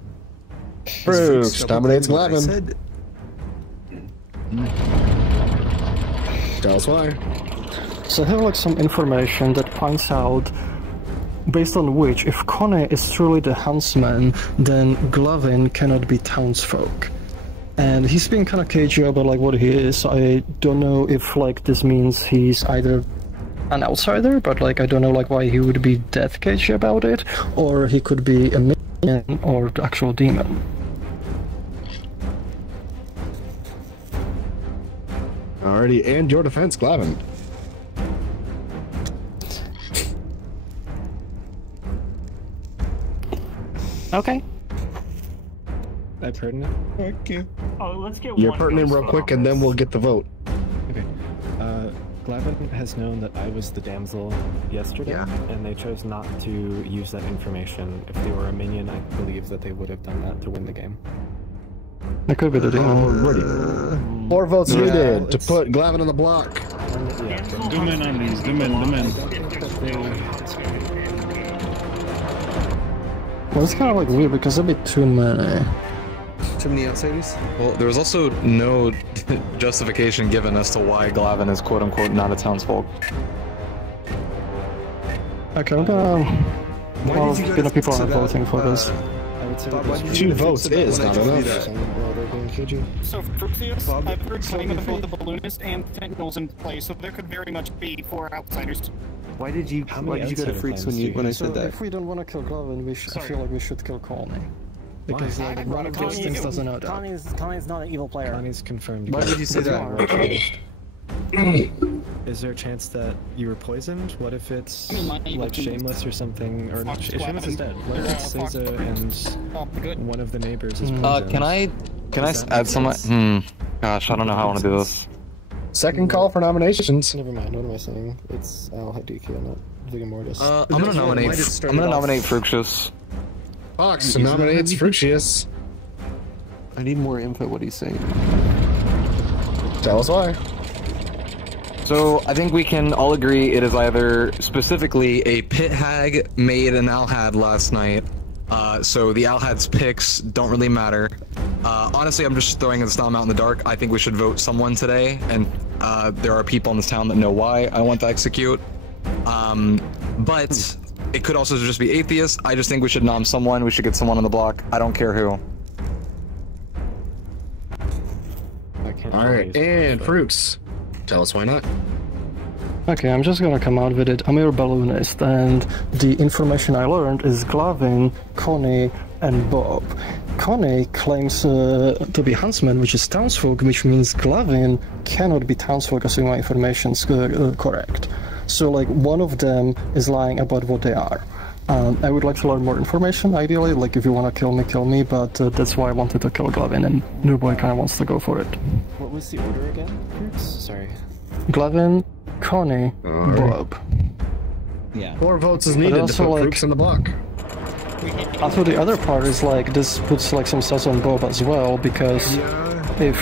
Frux nominates Glavin. Tell us why. So I have like some information that points out, based on which, if Connie is truly the huntsman, then Glavin cannot be townsfolk. And he's being kind of cagey about like what he is. I don't know if like this means he's either an outsider, but like I don't know like why he would be that cagey about it, or he could be a minion or the actual demon. Alrighty, and your defense, Glavin. Okay. I pertinent. Okay. Oh, let's get You're one pertinent vote real quick, and then we'll get the vote. Okay. Glavin has known that I was the damsel yesterday, and they chose not to use that information. If they were a minion, I believe that they would have done that to win the game. That could be the demon. Alrighty. 4 votes needed to put Glavin on the block. Zoom in on these. Zoom in. Well, it's kind of like weird because there'd be too many. Too many outsiders? Well, there was also no justification given as to why Glavin is quote-unquote not a townsfolk. Okay, I'm gonna... Well, people are voting for this. 2 votes is not enough. So, Fruxius, I've heard claim of both the balloonist and Sentinels in play, so there could very much be 4 outsiders. Why did you go to Freaks when I said that? If we don't want to kill Glavin, I feel like we should kill Connie. Because like one of those things doesn't add up. Connie's not an evil player. Connie's confirmed. Why did you say that? Is there a chance that you were poisoned? What if it's like Shameless or something? Or not, Shameless is dead. What if it's Seiza and one of the neighbors is poisoned? Can I add some? Gosh, I don't know how I want to do this. Second call for nominations. Never mind. What am I saying? It's Al-Hadikhia, not Vigamortis. I'm gonna nominate Fruxius. Fox nominates Fruxius. I need more info. What he's saying. Tell us why. So I think we can all agree it is either specifically a pit hag made an Al-Had last night. So the Al-Had's picks don't really matter. Honestly, I'm just throwing this out in the dark. I think we should vote someone today, and there are people in this town that know why I want to execute. But it could also just be atheists. I just think we should nom someone. We should get someone on the block. I don't care who. Alright, and Fruits. Tell us why not. Okay, I'm just gonna come out with it. I'm your balloonist, and the information I learned is Glavin, Connie, and Bob. Connie claims to be Huntsman, which is townsfolk, which means Glavin cannot be townsfolk, assuming my information's correct. So, like, one of them is lying about what they are. I would like to learn more information, ideally. Like, if you want to kill me, but that's why I wanted to kill Glavin, and New Boy kind of wants to go for it. What was the order again, Crux? Sorry. Glavin, Connie, Bob. Yeah. 4 votes is needed to put Crux in the block. Also, the other part is, like, this puts, like, some sus on Bob as well, because if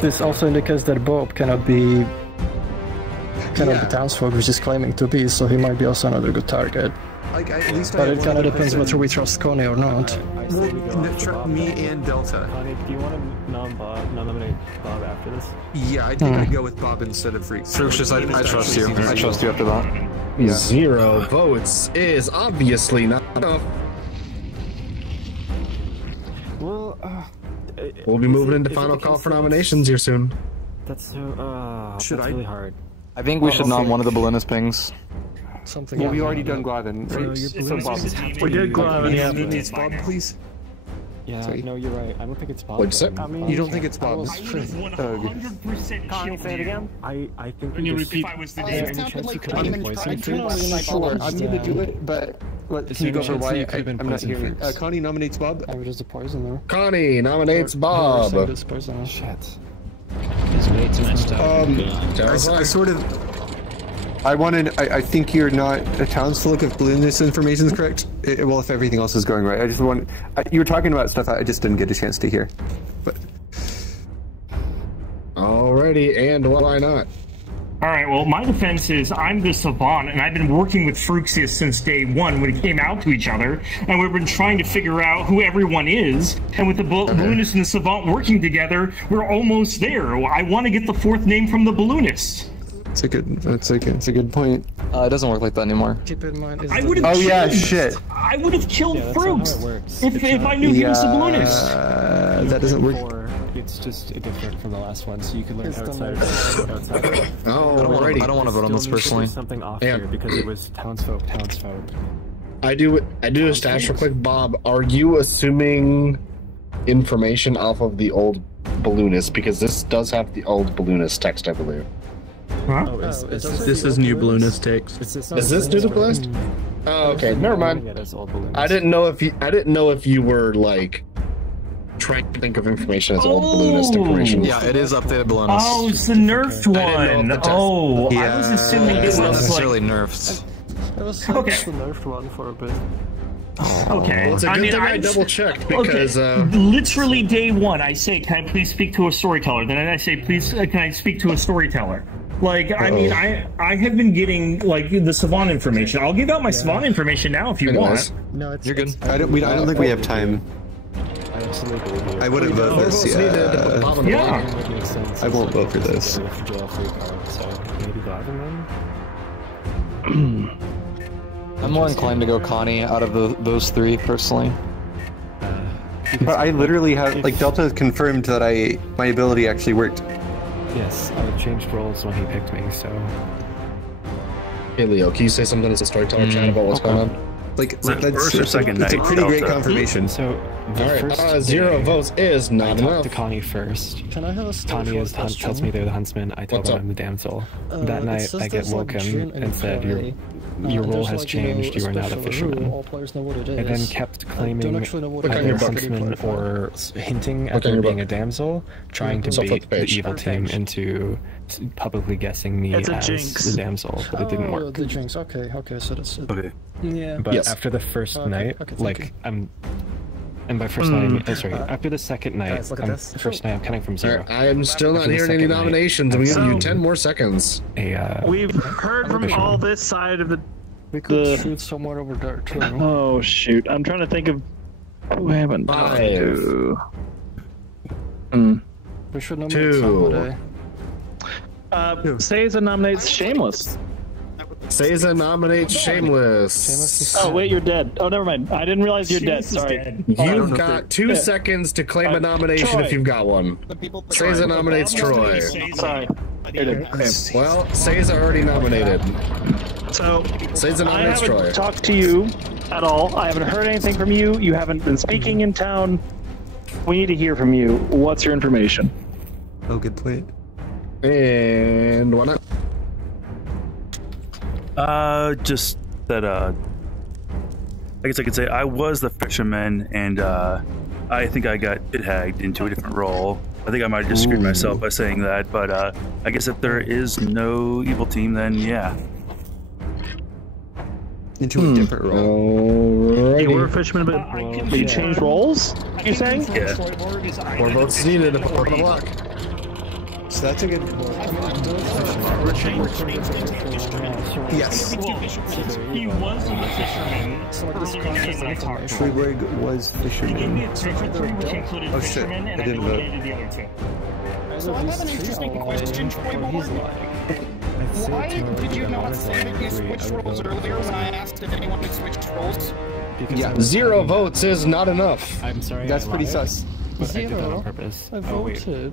this also indicates that Bob cannot be townsfolk, which is claiming to be, so he might be also another good target. Like, at least but it kind of depends whether we trust Connie or not. Me and Delta. Connie, do you want to nominate Bob after this? Yeah, I think I'd go with Bob instead of Freaks. Fructious, I trust you. I trust you after that. Yeah. 0 votes is obviously not enough. Well, we'll be moving into final call for nominations here soon. That's really hard. I think we should nom one of the balloonist pings. Something. Well, we already done Glavin. We did Glavin, yeah. It's Bob, please. Yeah, no, you're right. I don't think it's Bob. What'd you say? I mean, You don't think it's Bob? Connie, say it again. I think When you repeat, if I was the DM. I'm gonna do it, but can you go over why I'm not hearing? Connie nominates Bob. I was just a poisoner. Connie nominates Bob. Shit. I sort of. I think you're not a townsfolk if balloonist information is correct. Well, if everything else is going right. I just want... you were talking about stuff I just didn't get a chance to hear. But... Alrighty, and why not? Alright, well, my defense is I'm the Savant, and I've been working with Fruxius since day one when it came out to each other, and we've been trying to figure out who everyone is, and with the balloonist and the Savant working together, we're almost there. I want to get the 4th name from the balloonist. It's a good point. It doesn't work like that anymore. Keep in mind. I would have I would have killed Fruits if I knew he was the balloonist. That doesn't work. It's just different from the last one, so you can learn outside. Oh, I don't want to vote on this personally. Something off here because it was townsfolk. I do a stash real quick, Bob. Are you assuming information off of the old balloonist? Because this does have the old balloonist text, I believe. Huh? This is new balloonist text. Is this new to balloonist? Oh, okay. Never mind. I didn't know if you were like trying to think of information as old balloonist information. Yeah, it is updated balloonist. Oh, it's the nerfed one. Oh, yeah, I was assuming it was not like... necessarily nerfed. It was the nerfed one for a bit. Okay. Well, it's a good thing I double checked because literally day one, I say, "Can I please speak to a storyteller?" Then I say, "Please, can I speak to a storyteller?" Like, I mean, I have been getting like the Savant information. I'll give out my Savant information now if you want. No, you're good. I don't think we have time. I wouldn't vote this. Yeah. I won't vote for this. I'm more inclined to go Connie out of those 3, personally. But I literally have, like, Delta has confirmed that my ability actually worked. Yes, I changed roles when he picked me, so... Hey Leo, can you say something as a storyteller chat about what's going on? Like, that's first or second night. It's a pretty great confirmation. So, alright, 0 votes is not enough. To Connie first. Can I have a Connie tells me they're the huntsman. I tell them I'm the damsel. That night, I get woken and said, your role has changed. You are now the fisherman. I then kept claiming either huntsman or hinting at there being a damsel, trying to bait the evil team into publicly guessing me as the damsel, but it didn't work. The jinx. Okay, so that's it. Okay. Yeah. But after the first night, like and by first night, I mean, sorry, after the second night, first night I'm counting from 0. I am still not hearing any nominations. I'm giving you 10 more seconds. We've heard from all this side of the. We could shoot somewhere over there too. Oh shoot! I'm trying to think of who we haven't talked to. We should nominate somebody. Seiza nominates Shameless. Seiza nominates Shameless. Oh wait, you're dead. Oh, never mind. I didn't realize you're dead. Sorry. You've got 2 seconds to claim a nomination if you've got one. Seiza nominates Troy. Sorry. Okay. Well, Seiza already nominated. So, Says an I honest haven't Troy. talked to you at all. I haven't heard anything from you. You haven't been speaking in town. We need to hear from you. What's your information? Oh, good point. And why not? Just that, I guess I could say I was the fisherman, and, I think I got pit-hagged into a different role. I think I might have just screwed myself by saying that, but, I guess if there is no evil team, then yeah. Into a different role. You were a fisherman, but you changed roles? You saying? Yeah. 4 votes needed to put on the block. So that's a good. Yes. He was a fisherman. Treewig was fisherman. Oh shit! I didn't vote. So I have an interesting question, Troy. Why did you not say that you switched roles earlier when I asked if anyone had switched roles? Yeah, 0 votes is not enough. I'm sorry. That's pretty sus. But I did that on 0. purpose. I Oh, wait. voted.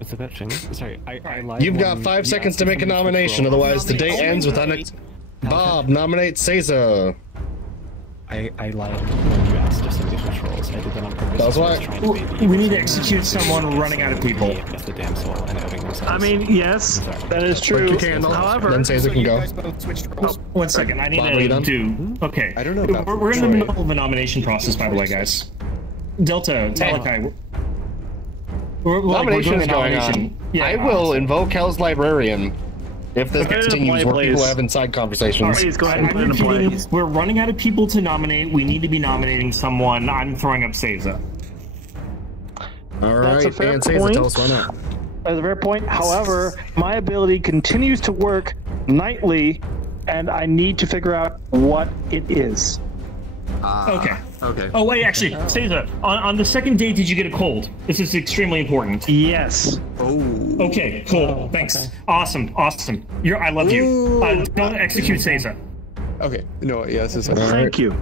It's a bitching. Sorry, I lied. You've got 5 seconds to make a nomination, otherwise the day ends with Bob nominates Caesar. I lied when you asked if somebody switched roles. I did that on purpose. That's why. We need to execute someone running out of people. The damsel and outing themselves. I mean, yes, that is true. However, then Caesar can go. Oh, 1 second, I need Bob, are you to done? do. Okay, I don't know about we're in the Troy. middle of a nomination process, by the way, guys. Delta, Talakai. Nomination is going on. Yeah, I will invoke Hell's Librarian if this Okay, continues play, where people please. have inside conversations. Please go ahead and I'm put it in play. repeating, we're running out of people to nominate. We need to be nominating someone. I'm throwing up Caesar. All That's a right, fair and Caesar, point. tell us why not. That's a fair point. However, my ability continues to work nightly, and I need to figure out what it is. Okay. Okay. Oh wait, actually, Caesar, on the second day, did you get a cold? This is extremely important. Yes. Oh. Okay, cool. Thanks. Okay. Awesome. I love you. Don't execute Caesar. Okay. No. Yeah. This is. Thank you.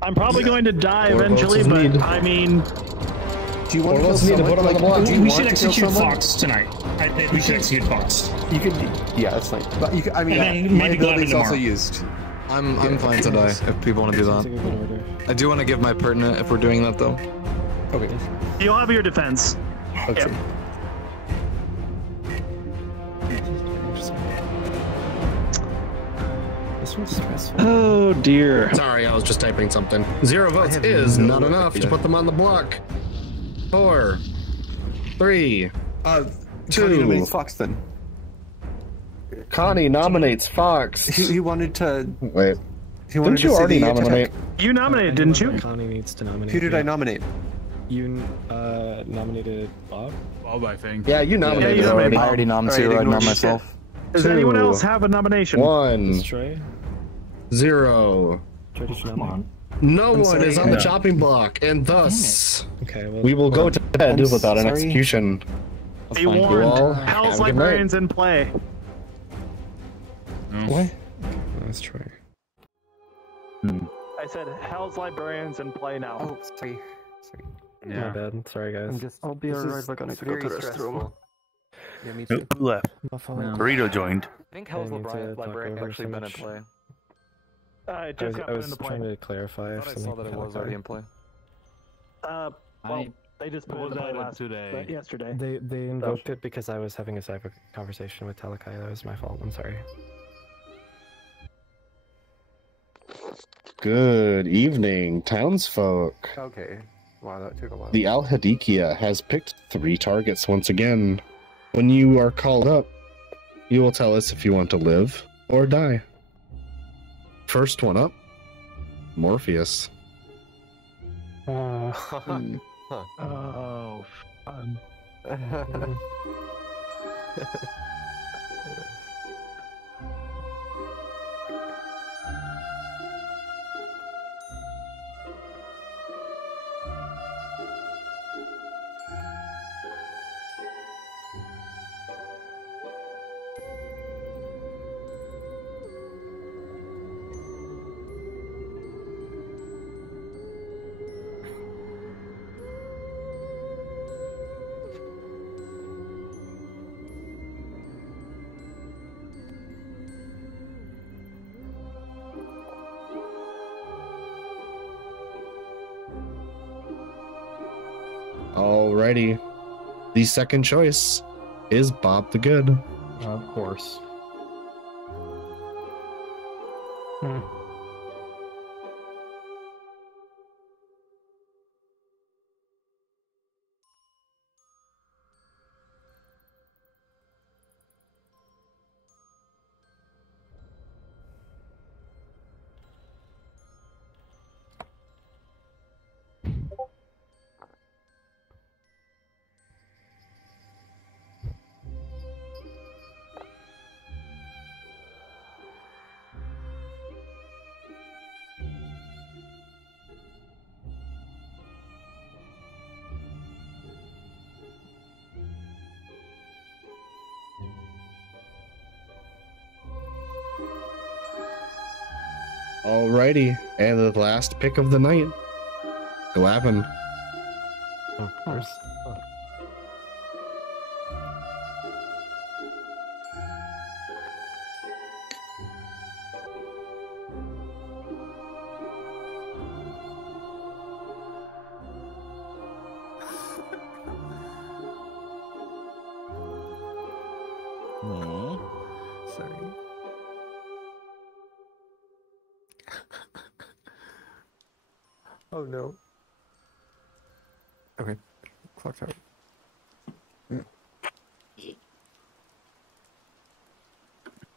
I'm probably going to die Four eventually, votes is but needed. I mean, Do you want to kill Or let's need to someone? put him on the block. do you We want should to kill execute someone? Fox tonight. I think we should execute Fox. You could. Yeah, that's fine. But you could, I mean, And then my maybe Glavin ability's also tomorrow. used. I'm fine to die if people want to do that. I do want to give my pertinent if we're doing that though. Okay. you'll have your defense. Okay. Yep. This one's stressful. Oh dear. Sorry, I was just typing something. 0 votes is not enough to put them on the block. 4, 3, Connie 2. nominates Fox then. Connie nominates Fox. He wanted to. Wait. He wanted Didn't you to say already the nominate? You nominated, didn't you? Connie needs to nominate. Who did I nominate? You nominated Bob? Bob, I think. Yeah, you nominated you already. nominated. I already nominated Alright, ignore myself. Does 2, anyone else have a nomination? 1, Troy? 0. Troy, did you nominate? No I'm one sorry. is on the chopping block, and thus Okay, well, we will go to bed I'm without an sorry. execution. Be You all warned. have Hell's a good Librarians in play. What? that's Troy. I said Hell's Librarians in play now. Oh, sorry. My bad. Sorry, guys. I'll be alright, but I need to go to the restroom. Yeah, me Who too. left? My fault. Burrito joined. I think Hell's I need to talk Librarian over actually so been in much. play. It I just was, got I put was into trying play. to clarify I if thought I something saw that it was already in play. Well, they just put it into play yesterday. They invoked it because I was having a cyber conversation with Talakai. That was my fault. I'm sorry. Good evening, townsfolk. Okay. Wow, that took a while. The Al-Hadikhia has picked 3 targets once again. When you are called up, you will tell us if you want to live or die. First one up, Morpheus. Oh, fun. Alrighty. The second choice is Bob the Good. Of course. Alrighty, and the last pick of the night, Glavin. Of course. Aw, sorry. Oh no. Okay. Clocktower.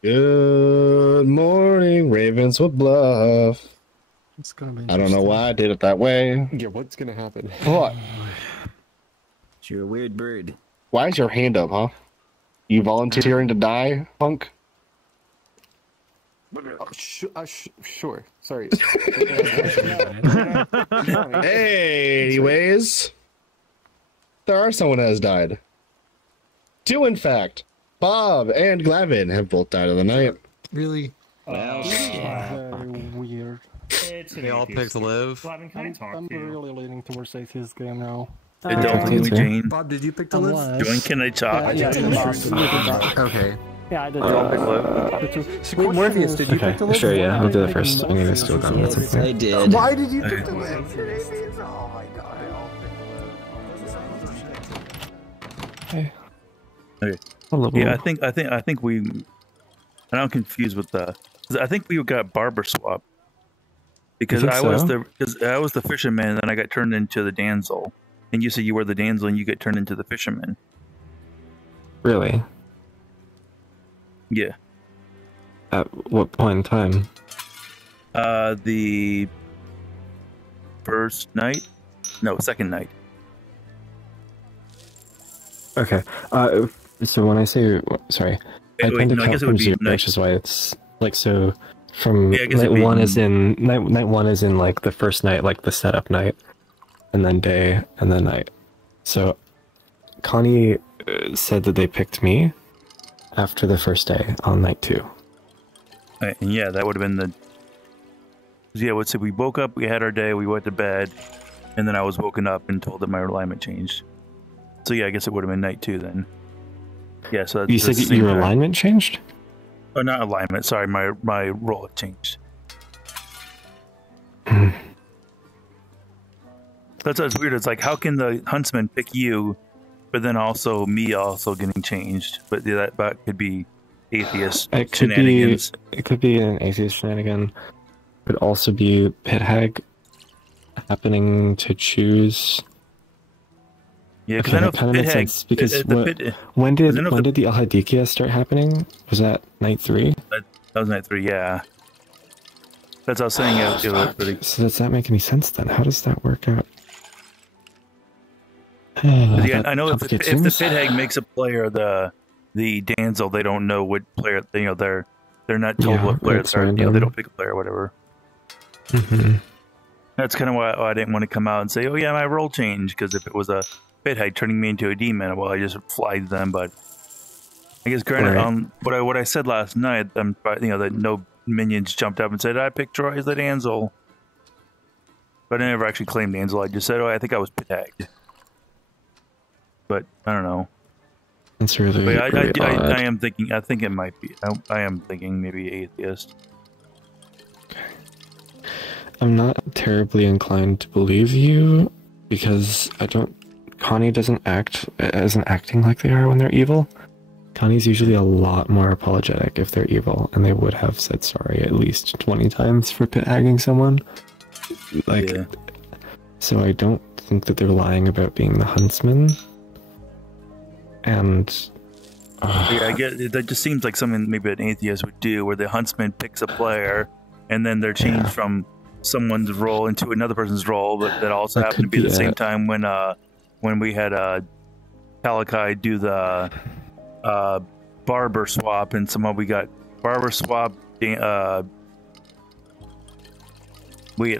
Good morning, Ravenswood Bluff. It's gonna be I don't know why I did it that way. Yeah, what's gonna happen? What? You're a weird bird. Why is your hand up, huh? You volunteering to die, punk? Sure. Sorry. Hey, anyways, there are someone that has died. Two, in fact. Bob and Glavin have both died of the night. Really? Very weird. They all picked live. Glavin, can I talk I'm to you? really leaning towards Atheist game now. Jane. Bob, did you pick the live? Join, can I talk? Okay. Yeah, I did. Wait, Morpheus, did you pick the list? Sure, yeah, I'll do it first. I'm gonna still go. Yes, I did. Why did you pick the list? Oh my god. Okay. Hello. Yeah, I think we. And I'm confused with the. I think we got barber swap. Because I was the fisherman, and then I got turned into the damsel, and you said you were the damsel, and you get turned into the fisherman. Really? Yeah. At what point in time? The first night? No, second night. Okay. So when I say sorry, I tend to count from zero, which is why it's like so. From night one is in night one is in like the first night, like the setup night, and then day, and then night. So Connie said that they picked me after the first day on night 2. Right, and yeah, that would have been the. Yeah, let's say we woke up, we had our day, we went to bed, and then I was woken up and told that my alignment changed. So yeah, I guess it would have been night 2 then. Yeah, so that's you said your alignment changed. Oh, not alignment. Sorry, my role had changed. That's what's weird. It's like, how can the huntsman pick you, but then also me also getting changed? But yeah, that could be atheist shenanigans. It could be an atheist shenanigan. Could also be pit hag happening to choose. Yeah, because I know kind of makes sense. Because when did the Al-Hadikhia start happening? Was that night 3? That was night 3. Yeah. That's what I was saying. So does that make any sense then? How does that work out? Yeah, I know if the pit hag makes a player the damsel, they don't know what player. They're not told what player they are. They don't pick a player or whatever. Mm-hmm. That's kind of why I didn't want to come out and say, "Oh yeah, my role changed." Because if it was a pit hag turning me into a demon, well, I just flied them. But I guess granted, what I said last night, that no minions jumped up and said I picked Troy as the damsel. But I never actually claimed damsel. I just said, "Oh, I think I was pit hagged." But I don't know. That's really. I am thinking. I think it might be. I am thinking maybe atheist. I'm not terribly inclined to believe you because I don't Connie isn't acting like they are when they're evil. Connie's usually a lot more apologetic if they're evil, and they would have said sorry at least 20 times for pit hagging someone. Like, so I don't think that they're lying about being the huntsman. And yeah, I get that. Just seems like something maybe an atheist would do, where the huntsman picks a player, and then they're changed from someone's role into another person's role. But that also happened to be the same time when we had Talakai do the barber swap, and somehow we got barber swap. Wait,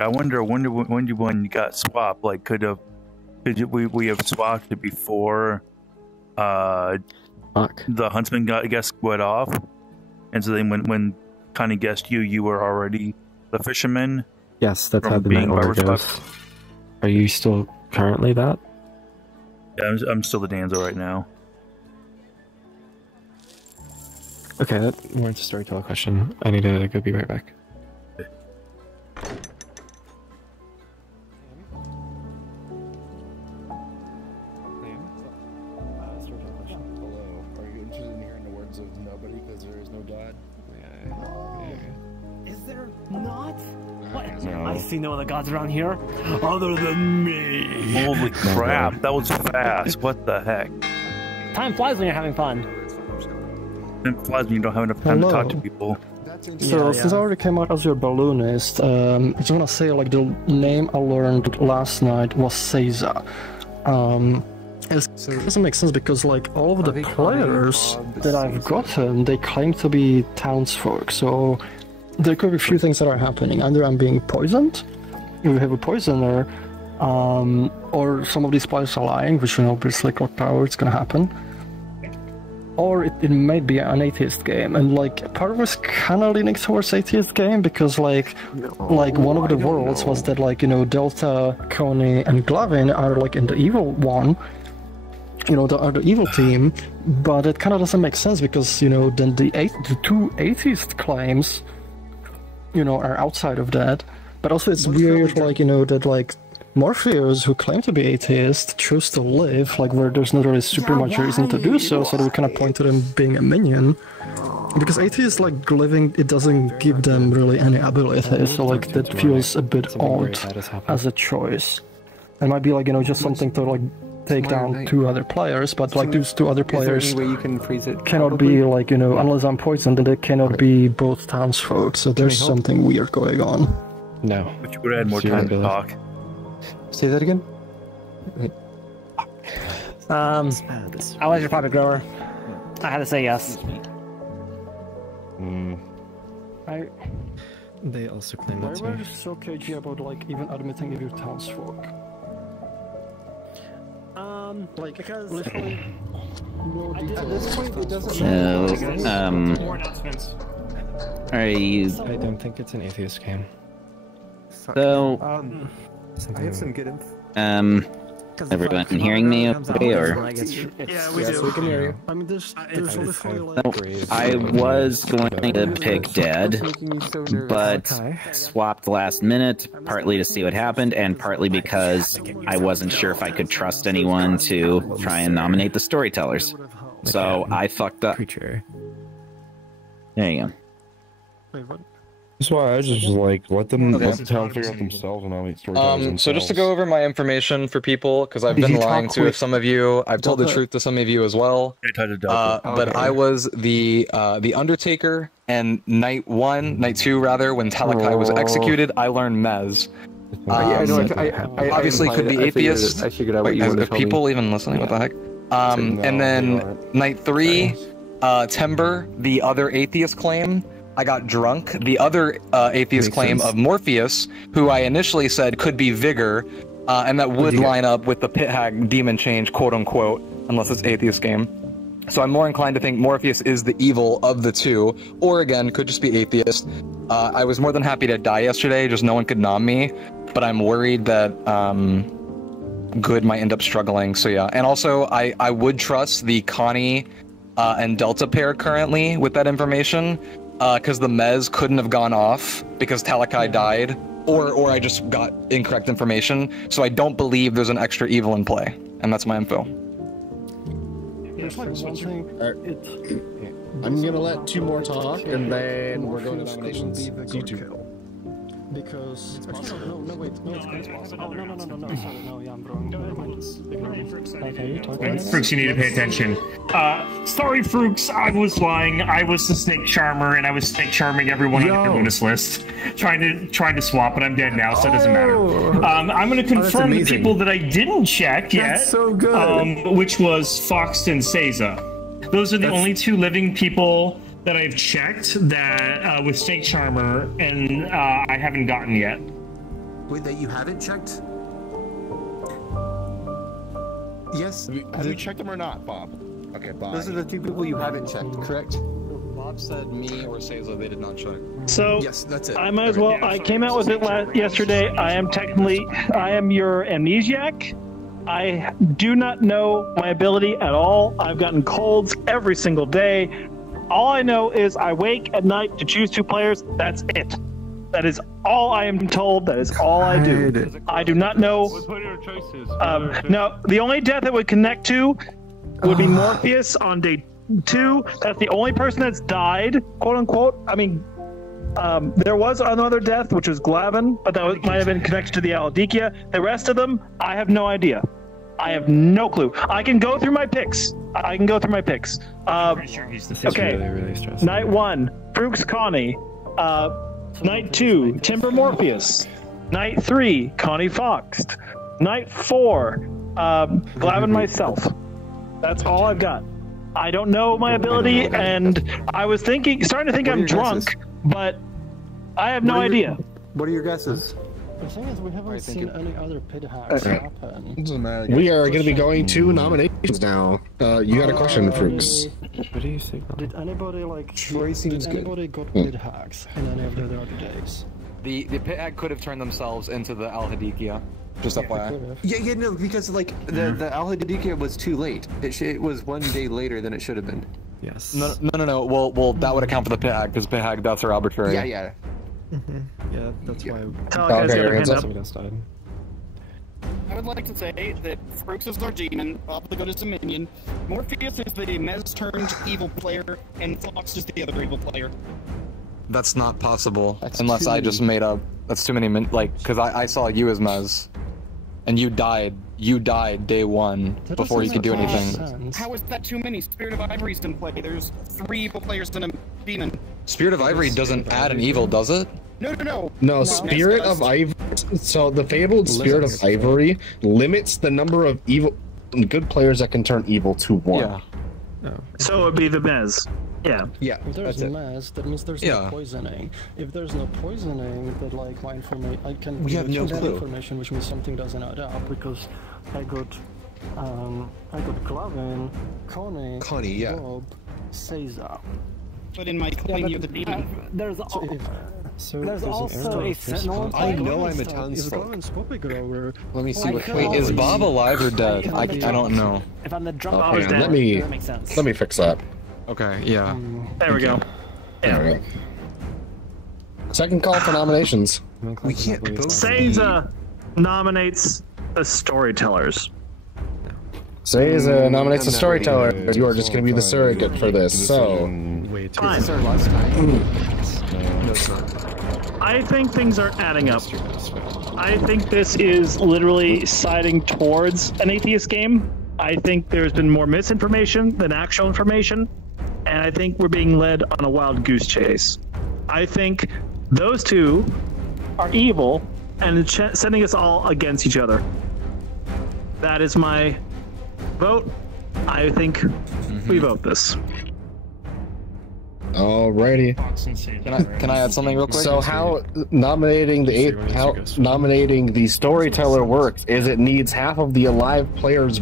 I wonder when you got swapped. Like, we have swapped it before? The huntsman went off, and so then when Connie guessed you were already the fisherman. yes, that's how the night order goes. Are you still currently that? Yeah, I'm still the Danzo right now. Okay, that warrants a storyteller question. I need to go be right back. Is there not? What? No. I see no other gods around here other than me. Holy crap, that was fast. What the heck? Time flies when you're having fun. Time flies when you don't have enough time to talk to people. So, since I already came out as your balloonist, I just want to say, like, the name I learned last night was Seiza. It doesn't make sense because, like, all of the players that I've gotten, they claim to be townsfolk, so there could be a few things that are happening. Either I'm being poisoned, if we have a poisoner, or some of these players are lying, which, you know, obviously Clocktower, it's gonna happen. Or it might be an atheist game, and like part of us kind of leaning towards atheist game because like one of the worlds was that, like, you know, Delta, Coney, and Glavin are like in the evil one, you know, the evil team, but it kind of doesn't make sense because, you know, then the two atheist claims, you know, are outside of that. But also it's weird, like, you know, that like Morpheus, who claim to be atheist, chose to live like where there's not really super much reason to do so, so we kind of point to them being a minion. Because atheists, like, living, it doesn't give them really any ability, so like that feels a bit odd as a choice. It might be like, you know, just something to like take down two other players, but like those two other players cannot be like, you know, unless I'm poisoned, then they cannot be both townsfolk, so there's something weird going on. No. But you would have had more time to talk. Say that again? Wait. I was your puppet grower. I had to say yes. They also claim that to me. Why are you so cagey about like even admitting if you're townsfolk? Like, because literally at this point it doesn't More announcements. Are you... I don't think it's an atheist game. So... I have some good info. Everyone hearing me okay, or? Yeah, we do. We can hear you. I mean, there's literally like... I was going to pick Dead, but swapped last minute, partly to see what happened, and partly because I wasn't sure if I could trust anyone to try and nominate the storytellers. So I fucked up. There you go. Wait, what? That's why I just like let them tell and figure out themselves and nominate storytellers. So just to go over my information for people, because I've been lying to some of you, I've told the truth to some of you as well. But I was the Undertaker, and night 2 rather, when Talakai was executed, I learned Mez. I obviously could be atheist. I figured out what you wanted to tell me. People even listening? What the heck? And then night 3, Timber, the other atheist claim. I got drunk. The other atheist claim of Morpheus, who I initially said could be Vigor, and that would line up with the Pit Hag demon change, quote unquote, unless it's atheist game. So I'm more inclined to think Morpheus is the evil of the two, or again, could just be atheist. I was more than happy to die yesterday, just no one could nom me, but I'm worried that Good might end up struggling, so yeah. And also, I would trust the Connie and Delta pair currently with that information, because the Mez couldn't have gone off because Talakai died, or I just got incorrect information, so I don't believe there's an extra evil in play. and that's my info. There's like one thing. I'm gonna let two more talk, and then we're going to nominations. You two. Because no wait, it's possible. Oh no, sorry, no, yeah, I'm wrong. Never mind. Ignore me. Okay, you talk. Fruks, you need to pay attention. Sorry, Fruks, I was lying. I was the snake charmer, and I was snake charming everyone on the bonus list, trying to swap, but I'm dead now, so it doesn't matter. I'm going to confirm the people that I didn't check yet. That's so good. Which was Fox and Seiza. Those are the only two living people that I've checked that with Snake Charmer, and I haven't gotten yet. Wait, that you haven't checked? Yes. Have you checked them or not, Bob? Okay, Bob. Those are the two people you haven't checked, correct? Bob said me or Seiza, they did not check. So yes, that's it. I might as well. I came out with it yesterday. I am your amnesiac. I do not know my ability at all. I've gotten colds every single day. All I know is I wake at night to choose two players. That's it. That is all I am told. That is all I do. I do not know. What are your choices? No, the only death that would connect to would be Morpheus on day 2. That's the only person that's died, quote unquote. I mean, there was another death, which was Glavin, but that might have been connected to the Al-Hadikhia. The rest of them, I have no idea. I have no clue. I can go through my picks. Okay. Really Night 1, Fruks Connie. Night 2, Timber Morpheus. Night 3, Connie Fox. Night 4, Glavin myself. That's all I've got. I don't know my ability, and I was starting to think I'm drunk, but I have no idea. What are your guesses? The thing is, we haven't seen any other pit hacks happen. We are going to be going to nominations now. You got a question, Fruks? What do you think? Did anybody got pit hacks in any of the other days? The pit hack could have turned themselves into the Al-Hadikhia. Just FYI. Yeah, no, because like the Al-Hadikhia was too late. It was one day later than it should have been. Yes. No. Well, that would account for the pit hack because pit hack deaths are arbitrary. Yeah. Yeah, that's why. I would like to say that Fruks is our demon, Bob the Good is a minion, Morpheus is the Mez-turned evil player, and Fox is the other evil player. That's not possible, unless I just made up. That's too many because I saw you as Mez, and you died day 1 before you could do anything. How is that too many? Spirit of Ivory's in play. There's 3 evil players and a demon. Spirit of Ivory doesn't add an evil, does it? No, Spirit of Ivory. So the fabled Spirit of Ivory limits the number of good players that can turn evil to 1. Yeah. No. So it would be the Mez. Yeah. If there's Mez, that means there's no poisoning. If there's no poisoning, then like my information, I can. We have no clue. Information, which means something doesn't add up because I got Glavin, Connie, Bob, Seiza. But in my claim, you're the demon. There's also a sentinel. I know I'm a townsfolk. Let me see. Wait, is Bob alive or dead? I don't know. If I'm the drunk, let me fix that. Okay, yeah. There we go. Yeah. Second call for nominations. We can't vote. Seiza nominates the storytellers. Seiza nominates the storyteller. You are just going to be the surrogate for this, so... Fine. I think things are adding up. I think this is literally siding towards an atheist game. I think there's been more misinformation than actual information, and I think we're being led on a wild goose chase. I think those two are evil and sending us all against each other. That is my vote. I think we vote this. Alrighty. Can I add something real quick? So how nominating the storyteller works is it needs half of the alive players.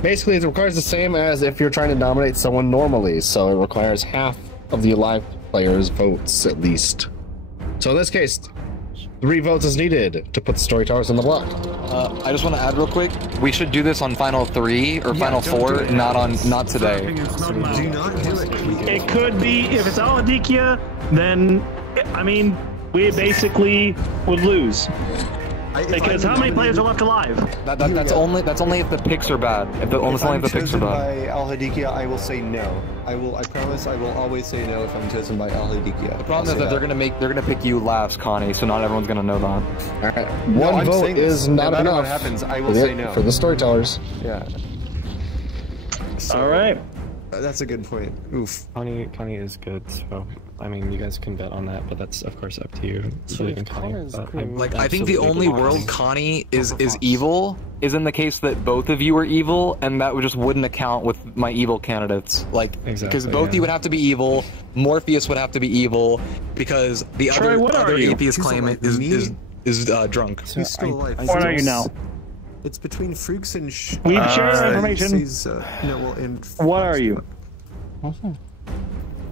Basically, it requires the same as if you're trying to nominate someone normally. So it requires half of the alive players' votes at least. So in this case, 3 votes is needed to put the storytellers on the block. I just want to add real quick. We should do this on final 3 or final 4, not today. Do not do it. It could be if it's Al-Hadikhia, then I mean we basically would lose. Because how many players are left alive? That's only if the picks are bad. Only if the picks are bad. By Al-Hadikhia, I will say no. I promise I will always say no if I'm chosen by Al-Hadikhia. The problem is that they're gonna pick you last, Connie. So not everyone's gonna know that. Alright. One vote is not enough. What happens, I will say no. For the storytellers. Yeah. So, all right. That's a good point. Oof. Connie is good, so I mean, you guys can bet on that, but that's of course up to you. So I think the only world Connie is evil is in the case that both of you are evil, and that just wouldn't account with my evil candidates. Because both of you would have to be evil, Morpheus would have to be evil, because the other atheist claim is drunk. He's still alive. What are you now? It's between Fruits and We've shared information. What are you?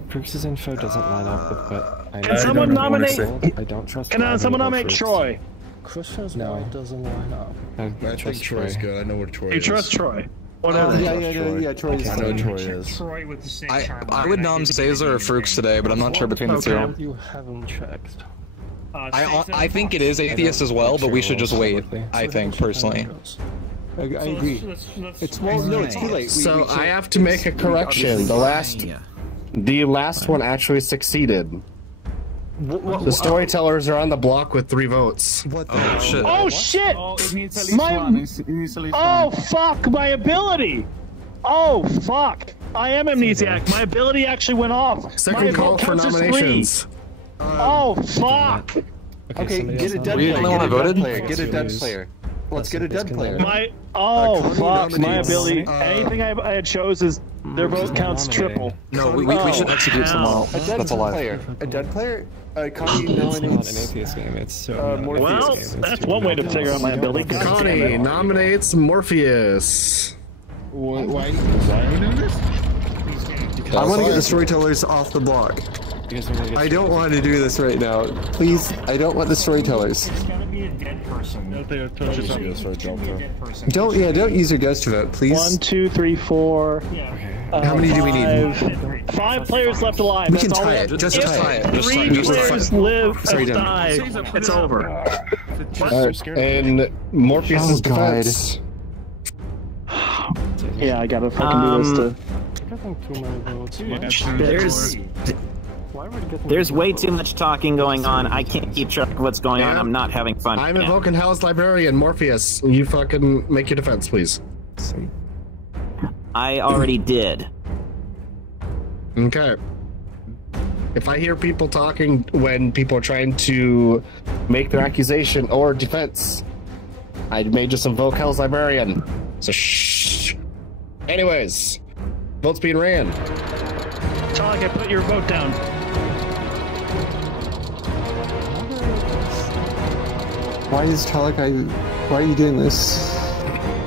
Fruits' info doesn't line up with what I know. Can someone nominate? I don't trust. Can someone nominate Troy? Christian's no, doesn't line up. I think Troy's good. I know where Troy is. You trust Troy? Whatever. Yeah, Troy is. I know Troy is. Troy with the same I would nom Caesar or Fruits today, but I'm not sure between the two. You haven't checked. I think it is atheist as well, but we should just wait. I think personally. I agree. It's too late. So I have to make a correction. The last one actually succeeded. The storytellers are on the block with 3 votes. What the hell? Shit. Oh shit! Oh fuck! My ability! Oh fuck! I am amnesiac. My ability actually went off. Second call for nominations. Oh fuck! Okay, get a dead player. Get a dead player. Let's get a dead player. Fuck! My ability. Anything I chose is their vote counts triple. No, we should execute someone. That's a lie. A dead player. Connie it's not an atheist game. It's well, that's one way to figure out my ability. Connie nominates Morpheus. Why are we doing this? I want to get the storytellers off the block. I don't want to do this right now. Please, I don't want the storytellers. It's gotta be a dead person. Don't use your ghost to vote, please. 1, 2, 3, 4. How many do we need? 5 players left alive. We can tie it. Just tie it. 3 players live and die. It's over. And Morpheus' defense. Yeah, I gotta fucking do this There's way too much talking going on. I can't keep track of what's going on. I'm not having fun. I'm invoking Hell's Librarian, Morpheus. You fucking make your defense, please. I already did. Okay. If I hear people talking when people are trying to make their accusation or defense, I may just invoke Hell's Librarian. So shh. Anyways, votes being ran. Talk, I put your vote down. Why is Talak? Why are you doing this?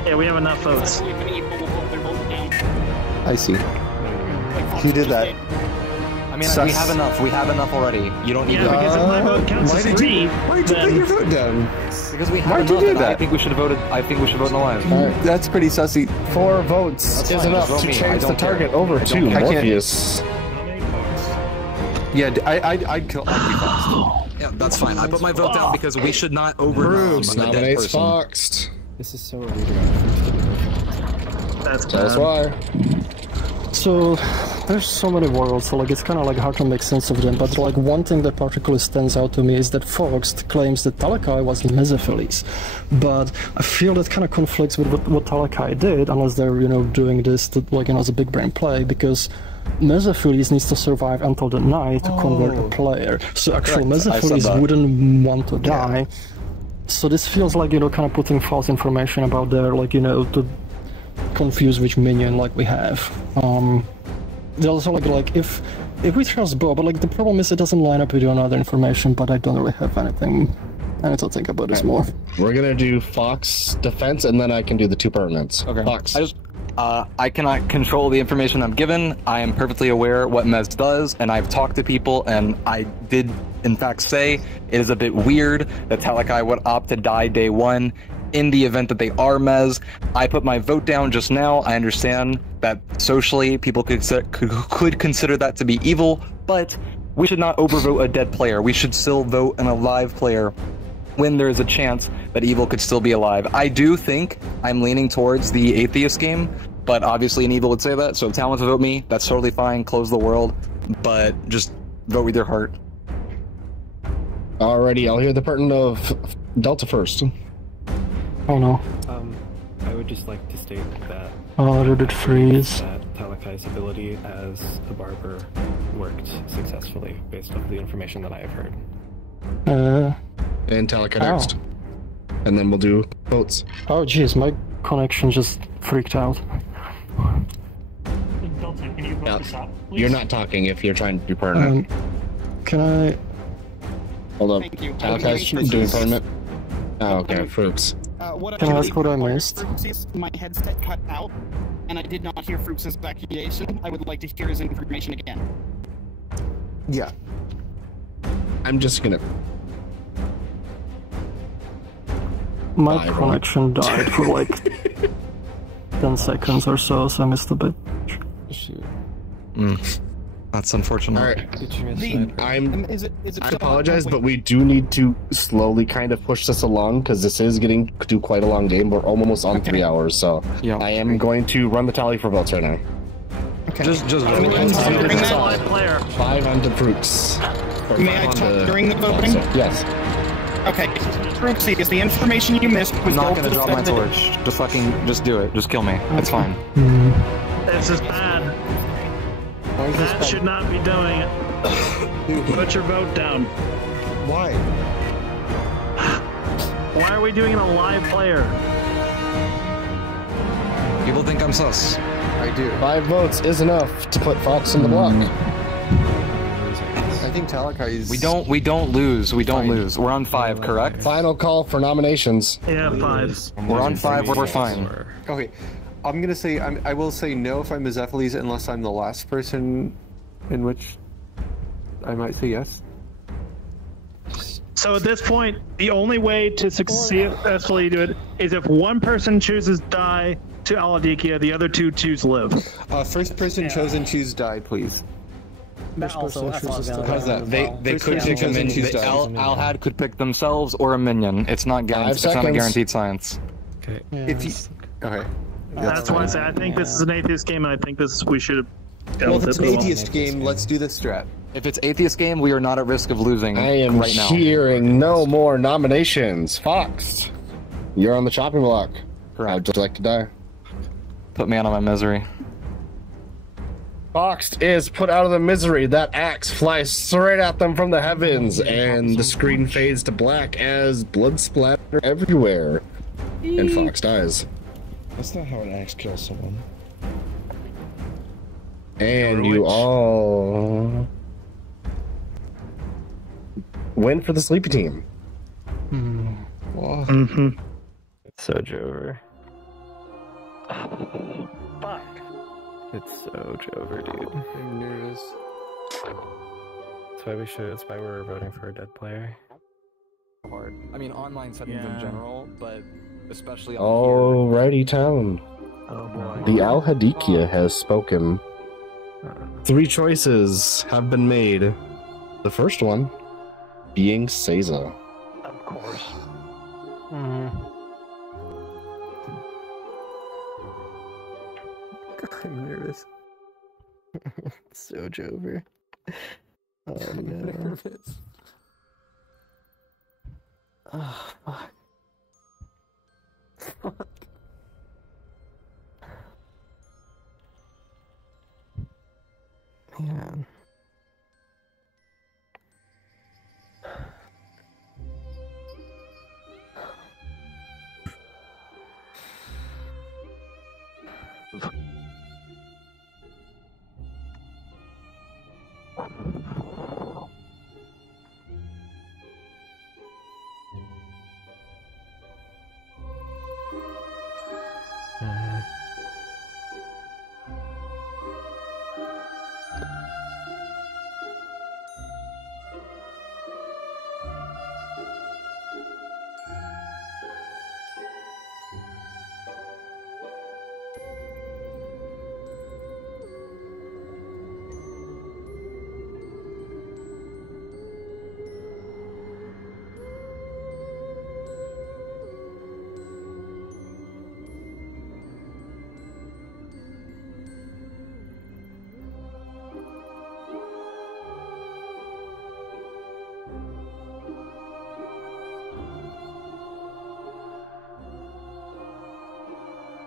Yeah, we have enough votes. I see. Who did that? I mean, we have enough. We have enough already. You don't need to. Because if my vote counts as 3, why did you put your vote down? Because we have enough. I think we should have voted. I think we should vote in alive. That's pretty sussy. 4 votes is enough to change the target over to Morpheus. Yeah, I'd kill. I'd be fast. Yeah, that's fine. I put my vote down because we should not overrule a dead person. Foxed. This is so weird. That's why. So there's so many worlds, so like it's kind of like hard to make sense of them. But like one thing that particularly stands out to me is that Fox claims that Talakai was Mesophiles, but I feel that kind of conflicts with what Talakai did, unless they're doing this to, like as a big brain play, because Mesophiles needs to survive until the night to convert a player. So actually Mesophiles wouldn't want to die. So this feels like kind of putting false information about their to confuse which minion we have. There's also like if we trust Bo, but the problem is it doesn't line up with your other information, but I don't really have anything. I need to think about this more. We're gonna do Fox defense, and then I can do the 2 permanents. Okay. Fox. I cannot control the information I'm given. I am perfectly aware what Mez does, and I've talked to people, and I did, in fact, say it is a bit weird that Talakai would opt to die day 1 in the event that they are Mez. I put my vote down just now. I understand that socially people could consider that to be evil, but we should not overvote a dead player. We should still vote an alive player when there is a chance that evil could still be alive. I do think I'm leaning towards the atheist game, but obviously an evil would say that, so if Talon to vote me, that's totally fine, close the world, but just vote with your heart. Alrighty, I'll hear the pertinent of Delta first. Oh no. I would just like to state that Oh, did it freeze? that Talakai's ability as a barber worked successfully based off the information that I have heard. And Talaka next. And then we'll do votes. Oh jeez, my connection just freaked out. Delta, can you vote this up, please? You're not talking if you're trying to do pertinent. Can I... Hold up. Thank you. Talaka's doing pertinent. Oh, okay, Fruits. Can I ask what I missed? My headset cut out, and I did not hear Fruits' evacuation. I would like to hear his information again. Yeah. I'm just gonna... My connection died for like 10 seconds or so, so I missed a bit. That's unfortunate. Alright. I apologize, but we do need to slowly kind of push this along, because this is getting to quite a long game. We're almost on 3 hours, so I am going to run the tally for votes right now. Okay. Just during that player. 5 onto Fruits. May I talk during the voting? Yes. Okay. Fruitsy, is the information you missed was I'm not go gonna to drop my torch. Just do it. Just kill me. It's fine. This is bad. That should not be doing it. Put your vote down. Why? Why are we doing it a live player? People think I'm sus. I do. 5 votes is enough to put Fox in the block. I think Talakai is... We don't lose. We don't lose. We're on 5, correct? Final call for nominations. Yeah, 5. We're on 5. We're fine. Okay. I'm gonna say I will say no if I'm a Zephyles unless I'm the last person, in which I might say yes. So at this point, the only way to successfully do it is if one person chooses die to Al-Hadikhia, the other 2 choose live. First person chosen choose die, please. How's that? They could pick a minion. Al-Had could pick themselves or a minion. It's not guaranteed. It's not a guaranteed science. Okay. Okay. That's why I say I think this is an atheist game, and I think we should have dealt Well, with if it's it. an atheist game, let's do this strat. If it's atheist game, we are not at risk of losing I am right now. hearing no more nominations. Fox, you're on the chopping block. I'd just like to die. Put me out of my misery. Fox is put out of the misery. That axe flies straight at them from the heavens, and the screen fades to black as blood splatter everywhere. And Fox dies. That's not how an axe kills someone. And you all win for the sleepy team. It's so Jover. Fuck. It's so Jover, dude. I'm nervous. That's why we're voting for a dead player. Hard. I mean, online settings in general, but especially on Alrighty, town. Oh boy. The Al-Hadikhia has spoken. 3 choices have been made. The first one being Seiza. Of course. I'm nervous. So Jover. Oh I'm no. nervous. Oh fuck. Fuck. Man.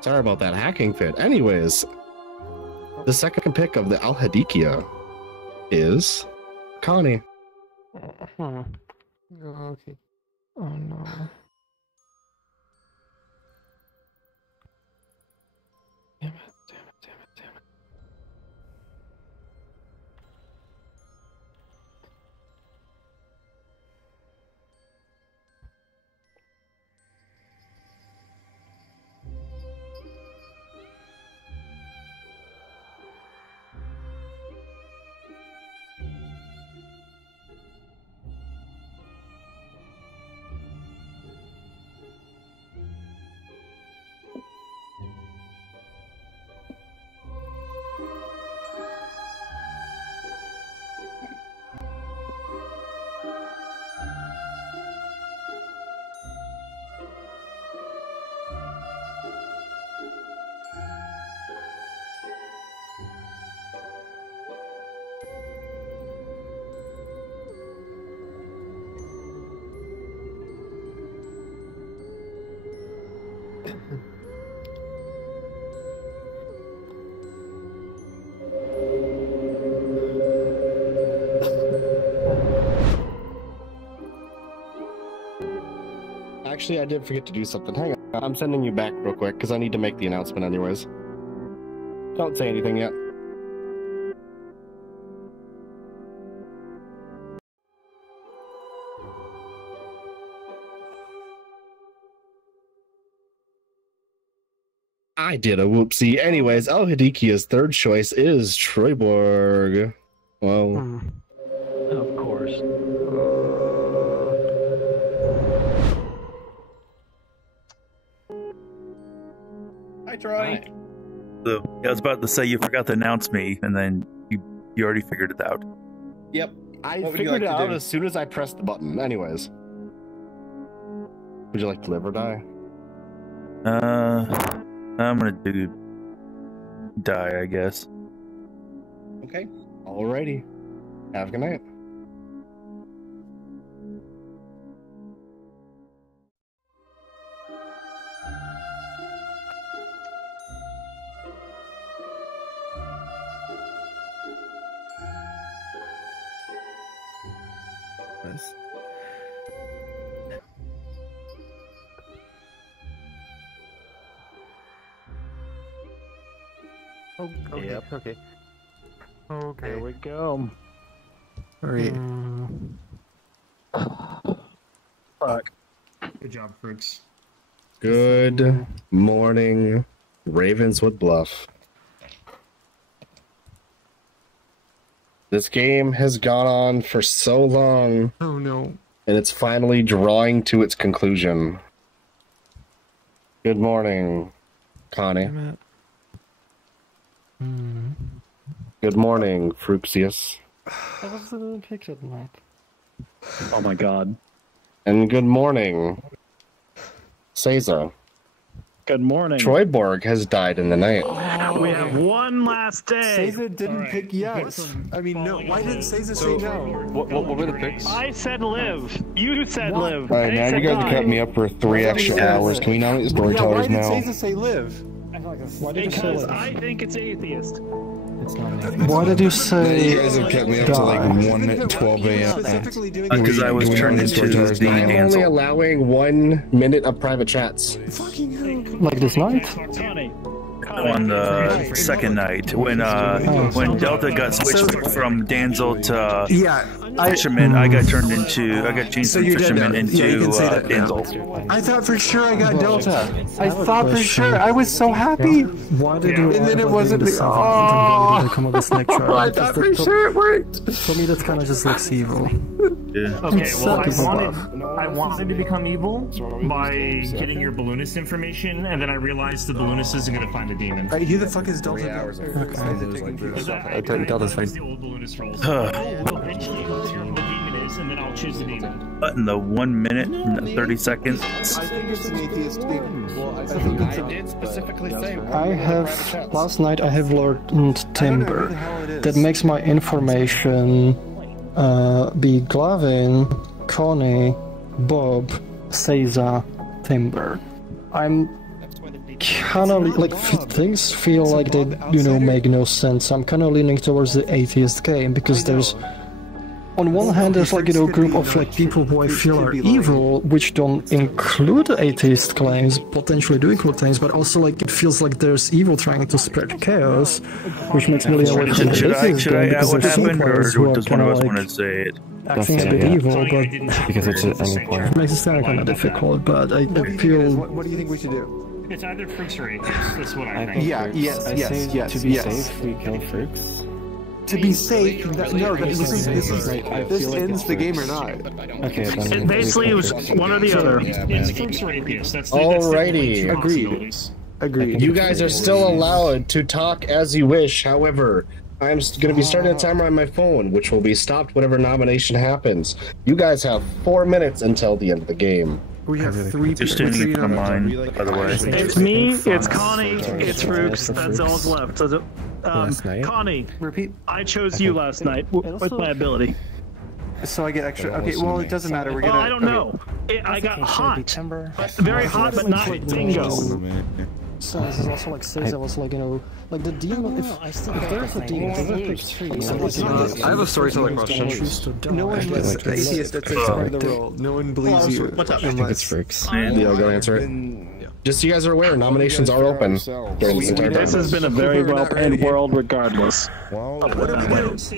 Sorry about that hacking fit. Anyways, the second pick of the Al-Hadikhia is Connie. Okay. Oh no. Damn it. Actually, I did forget to do something. Hang on. I'm sending you back real quick because I need to make the announcement anyways. Don't say anything yet. I did a whoopsie. Anyways, Al-Hadikhia's third choice is Troyborg. Well... Of course. Hi, Troy. So, I was about to say you forgot to announce me, and then you already figured it out. Yep. I figured it out as soon as I pressed the button. Anyways. Would you like to live or die? I'm gonna do die, I guess. Okay. Alrighty. Have a good night. Oh, okay, Yep. okay. Okay. Here we go. Hurry. Fuck. Good job, Fritz. Good morning, Ravenswood Bluff. This game has gone on for so long. Oh no. And it's finally drawing to its conclusion. Good morning, Connie. Good morning, Fruipsius. I was in the picture tonight. Oh my god. And good morning, Caesar. Good morning. Troyborg has died in the night. We have one last day. Caesar didn't pick yes. I mean, no. Why didn't Caesar say no? What were the picks? I said live. You said live. Alright, now you guys have kept me up for 3 extra hours. Can we nominate the storytellers now? Why did Caesar say live? Because I think it's atheist. Why did you say... You guys have kept me up to like 1:12 a.m. Because I was turned into the I'm only Ansel. allowing 1 minute of private chats. Like this night? On the second night, when Delta got switched from Danzel to Fisherman, I got changed from Fisherman into Danzel. I thought for sure I got Delta. I thought for sure. I was so happy. Why did you... And then it wasn't the... I thought for sure it worked. For me, that kind of just looks evil. Yeah. Okay, well, I wanted to become evil by getting your balloonist information, and then I realized the balloonist isn't going to find a demon. Right, who the fuck is Delta? I tell you, Delta's fine. Eventually, you'll determine what the demon is, and then I'll choose the demon. But in the 1 minute and 30 seconds. I think it's an atheist thing. Well, I think it's I did specifically say... I have... Last night I have learned Timber. That makes my information be Glavin, Connie, Bob, Caesar, Timber. I'm kind of like things feel like they, make no sense. I'm kind of leaning towards the atheist game because there's, on one hand, there's like a group of like people who I feel are evil, which don't include atheist claims, potentially do include things, but also like it feels like there's evil trying to spread chaos, which makes me lean away from the atheist game because there's some players who are kind of like acting a bit evil, but because it's at any point. It makes it sound kind of difficult, but I feel. What do you think we should do? It's either Fruits or Atheist. That's what I think. Yeah, yes. To be safe, we kill Fruits. To be safe, this ends the game or not. Okay, it basically was one or the other. It's Fruits or Atheist. Alrighty. Agreed. You guys are still allowed to talk as you wish. However, I'm going to be starting a timer on my phone, which will be stopped whenever nomination happens. You guys have 4 minutes until the end of the game. We have 3 Just didn't even come mine, by the way. It's me, it's Connie, it's Rooks, that's all's left. Connie, repeat. I chose you last night with my ability. So I get extra. Okay, well, it doesn't matter. We're gonna. I don't know. I got hot. Very hot, but not bingo. So this is also like Caesar was like, like the demon. If there's a demon, I have a storytelling question. No one is atheist that takes part of the role. No one believes you. What's up? I think it's Fricks. Leo, go answer it. Just so you guys are aware, nominations are open. This has been a very well-played world regardless.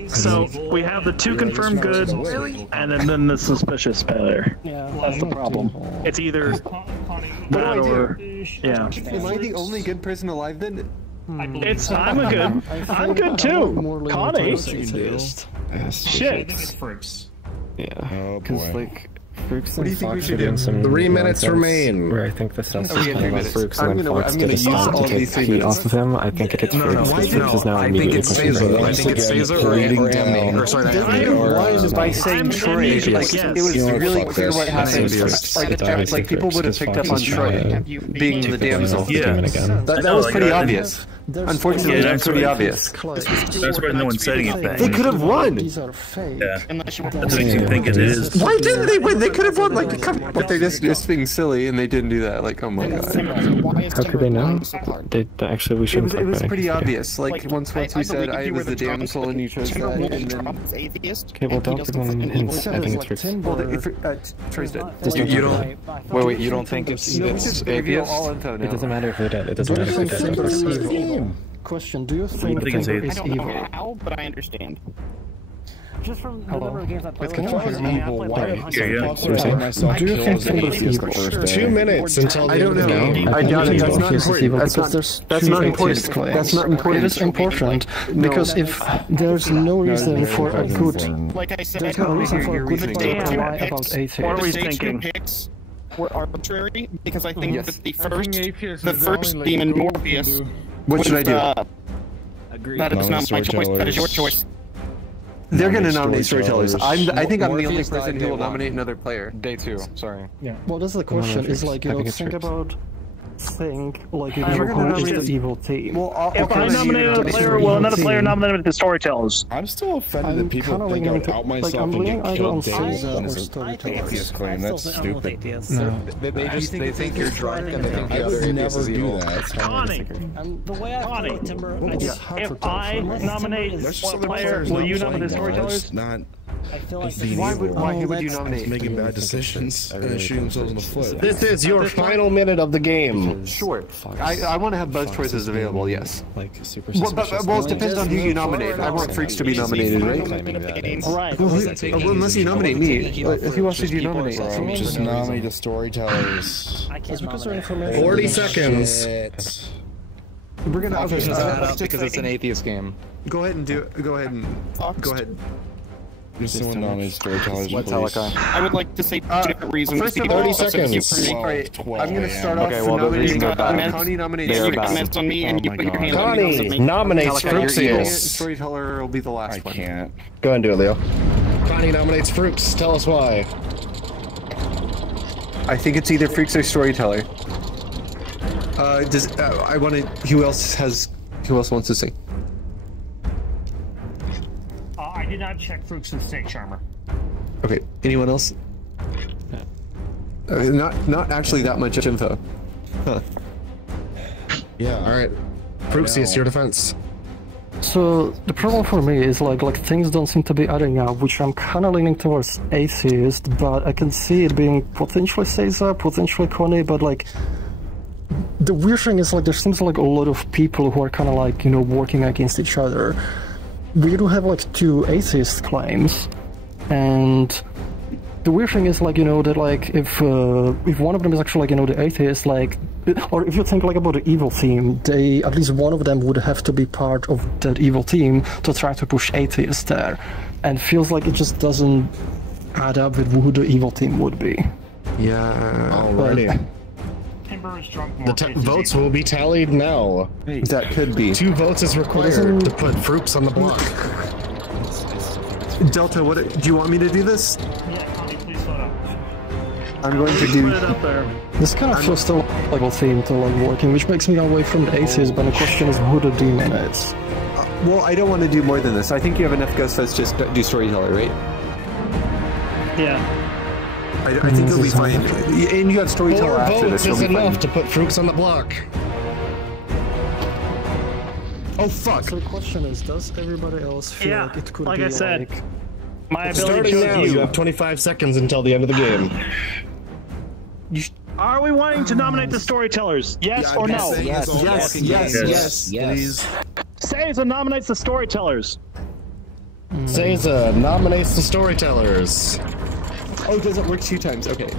So we have the 2 confirmed good, and then the suspicious player. That's the problem. It's either that or... Yeah. Am I the only good person alive then? I'm good too. Connie. Shit. Yeah. Because like. Fruits what do you think we should do? 3 minutes remain. Where I think the stuff is kind of Fruits and then Fox did a stop to take heat off of him. I think it's Fruits. Fruits is now immediately pushing I think it's Caesar or Amni. Or sorry, Amni. By saying Troy, like, it was really clear what happened. Like people would have picked up on Troy being the damsel. Yeah. That was pretty obvious. Unfortunately, that's pretty obvious. That's why no one's saying anything. They could have won. These are fake. Yeah. That's what makes you think it is. Why didn't they win? They could have won. Like, come on. But they're just being silly, and they didn't do that. Like, oh my god. How could they know? Actually, we shouldn't. It was pretty obvious. Like, once we said I was the damsel, and you chose that, and then. Okay, well, don't give them hints. I think it's Fruits. Well, Troy's dead. You don't. Wait. You don't think it's atheist? It doesn't matter if they're dead. It doesn't matter if they're dead. Question, do you think it's is evil? How, but I understand. Just from the number of games I played, Do you think Timber is evil? 2 minutes until the I don't know. I doubt it. That's not important. That's not important. That's not important. It is important because if there's no reason for a good, like I said, there's no reason for a good player to lie about atheists. What are we thinking? Were arbitrary because I think that the first demon Morpheus. What should I do? That is not my choice. That is your choice. They're going to nominate storytellers. I think I'm the only person who will nominate another player. Day 2. Sorry. Yeah. Well, that's the question. Is like think about. Who is the evil team? Well, if I nominate a player, will another player nominate the storytellers? I'm still offended that people think I would out myself and get killed daily on this atheist claim. That's stupid. No. They think you're drunk and they think the other atheist is evil. Connie, Timber, if I nominate one player, will you nominate the storytellers? Not. I feel like why would you nominate? Making bad decisions and shooting themselves in the foot. This is your final minute of the game. Sure. I want to have both choices available, yes. Like super well, it depends on who you nominate. I want Freaks to be nominated, right? Right. Well, unless you nominate me. Who else did you nominate? Just nominate the storytellers. I can't because they're information. 40 seconds. We're gonna because it's an atheist game. Go ahead and do it. Go ahead. Just someone nominate storytellers, please. I would like to say 2 different reasons. First of all, 30 seconds. I'm going to start off nominating Connie nominates comments on me and you put your hand on Connie nominates Fruxius. Storyteller will be the last one. I can't. Go ahead and do it, Leo. Connie nominates Fruits. Tell us why. I think it's either Freaks or Storyteller. I want to. Who else wants to sing? I did not check Fruits and Snake Charmer. Okay. Anyone else? Not actually that much info. Huh. Yeah. All right. Fruxy, it's your defense. So the problem for me is like things don't seem to be adding up, which I'm kind of leaning towards Atheist, but I can see it being potentially Caesar, potentially Connie, but like the weird thing is like there seems like a lot of people who are kind of like, you know, working against each other. We do have like 2 atheist claims, and the weird thing is like, you know, that like if one of them is actually like, you know, the atheist, like, or if you think like about the evil team, they, at least one of them would have to be part of that evil team to try to push atheist there, and feels like it just doesn't add up with who the evil team would be. Yeah. Alrighty. The votes will be tallied now. That could be. 2 votes is required to put Fruits on the block. Delta, what do you want me to do this? Yeah, Connie, please slow down. I'm going to do. Put it up there. This kind of feels still like a theme to like working, which makes me away from the atheist, but the question is who the demon is. Well, I don't want to do more than this. I think you have enough ghosts. Let's just do storyteller, right? Yeah. I think it'll be fine. And you got storyteller 4 after votes this. is enough to put Fruits on the block. Oh fuck! So the question is, does everybody else feel like it could like be I said, like... my ability Starting shows now, you have 25 seconds until the end of the game. Are we wanting to nominate the storytellers? Yes or no? Yes. Caesar nominates the storytellers. Caesar nominates the storytellers. Oh, does it work 2 times? Okay.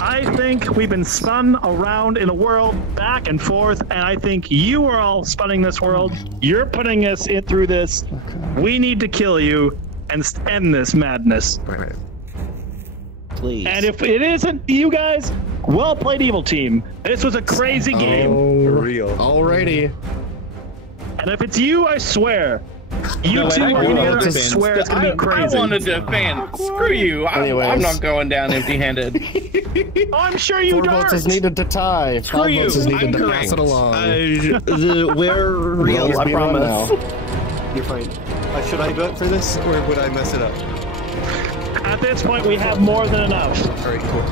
I think we've been spun around in a world back and forth, and I think you are all spinning this world. You're putting us in through this. We need to kill you and end this madness. Please. And if it isn't you guys, well played, evil team. This was a crazy game. For real. Alrighty. And if it's you, I swear. You two working together, I swear it's gonna be crazy. I want to defend. Screw you. I'm not going down empty-handed. Oh, I'm sure you 4 don't. votes is needed to tie. 5 votes is needed to pass it along. We're real. I promise. You're fine. Should I vote for this, or would I mess it up? At this point, we have more than enough. Alright, cool.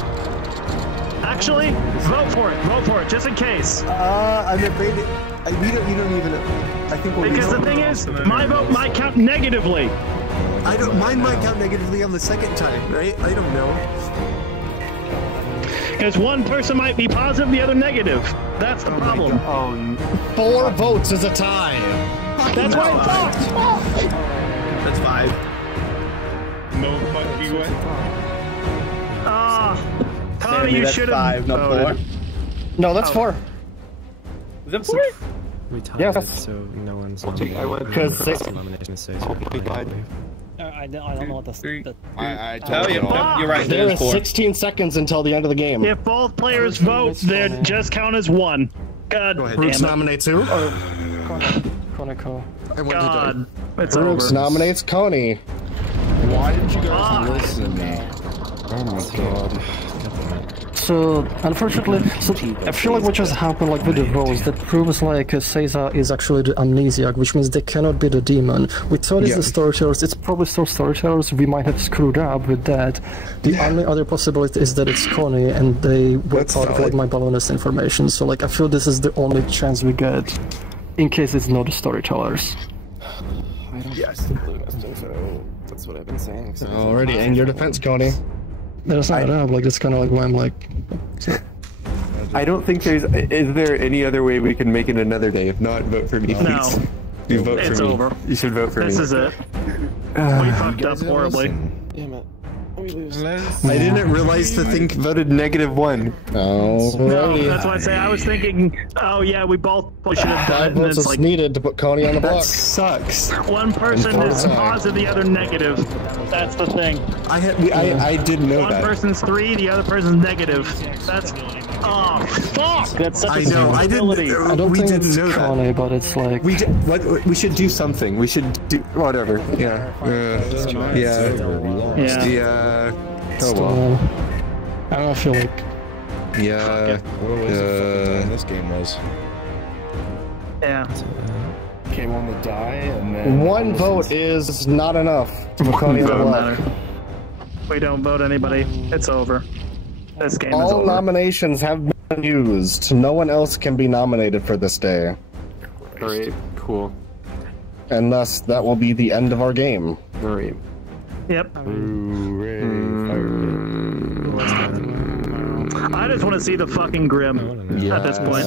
Actually, vote for it. Vote for it, just in case. I'm afraid we don't even. I think we'll because the thing is, my vote might count negatively. Mine might count negatively on the second time, right? I don't know. Because one person might be positive, the other negative. That's the problem. 4 votes is a tie. That's why I thought. That's 5. No fucking way. Connie, you should have voted. No, that's 4. Is that 4? We tied Yes. it, so no one's on because nomination is Caesar. I don't know what the I tell you, you're right. There There's is 4. 16 seconds until the end of the game. If both players vote, they just count as 1. God damn Brooks it. nominates who? Chronicle. God, it's Brooks over. nominates Coney. Why didn't you guys listen to me? Oh my god. So, unfortunately, I feel like what just happened like with the votes, that proves like Caesar is actually the amnesiac, which means they cannot be the demon. We thought it's the storytellers, it's probably still storytellers, we might have screwed up with that. The only other possibility is that it's Connie and they were part of like my balloonist information, so like I feel this is the only chance we get, in case it's not the storytellers. I don't so that's what I've been saying. So Already, and your defense, Coney. There's not up, like that's kind of like why I'm like... I don't think there's... Is there any other way we can make it another day? If not, vote for me, please. No. You vote for It's me. over. You should vote for me. This is it. We fucked up horribly. Damn it. I didn't realize the thing voted -1. Oh, No, that's why I say I was thinking, oh yeah, we both should have done 5 it, and votes it's is like needed to put Coney on the block. That sucks. one person is positive, the other negative. That's the thing. I didn't know One that. person's 3, the other person's negative. That's... Oh, fuck! That's such I know, I didn't... I don't we think didn't it's know Connie, that. but it's like... We should do something. We should do... Whatever. Yeah. Yeah. Oh well. I don't feel like... Yeah. What was it this game was? Yeah. Came on the die and then... 1 vote is not enough to put Coney on the block. We don't vote anybody. It's over. This game is All over. nominations have been unused. No one else can be nominated for this day. Alright, cool. And thus, that will be the end of our game. Alright. Yep. I just want to see the fucking Grim at this point.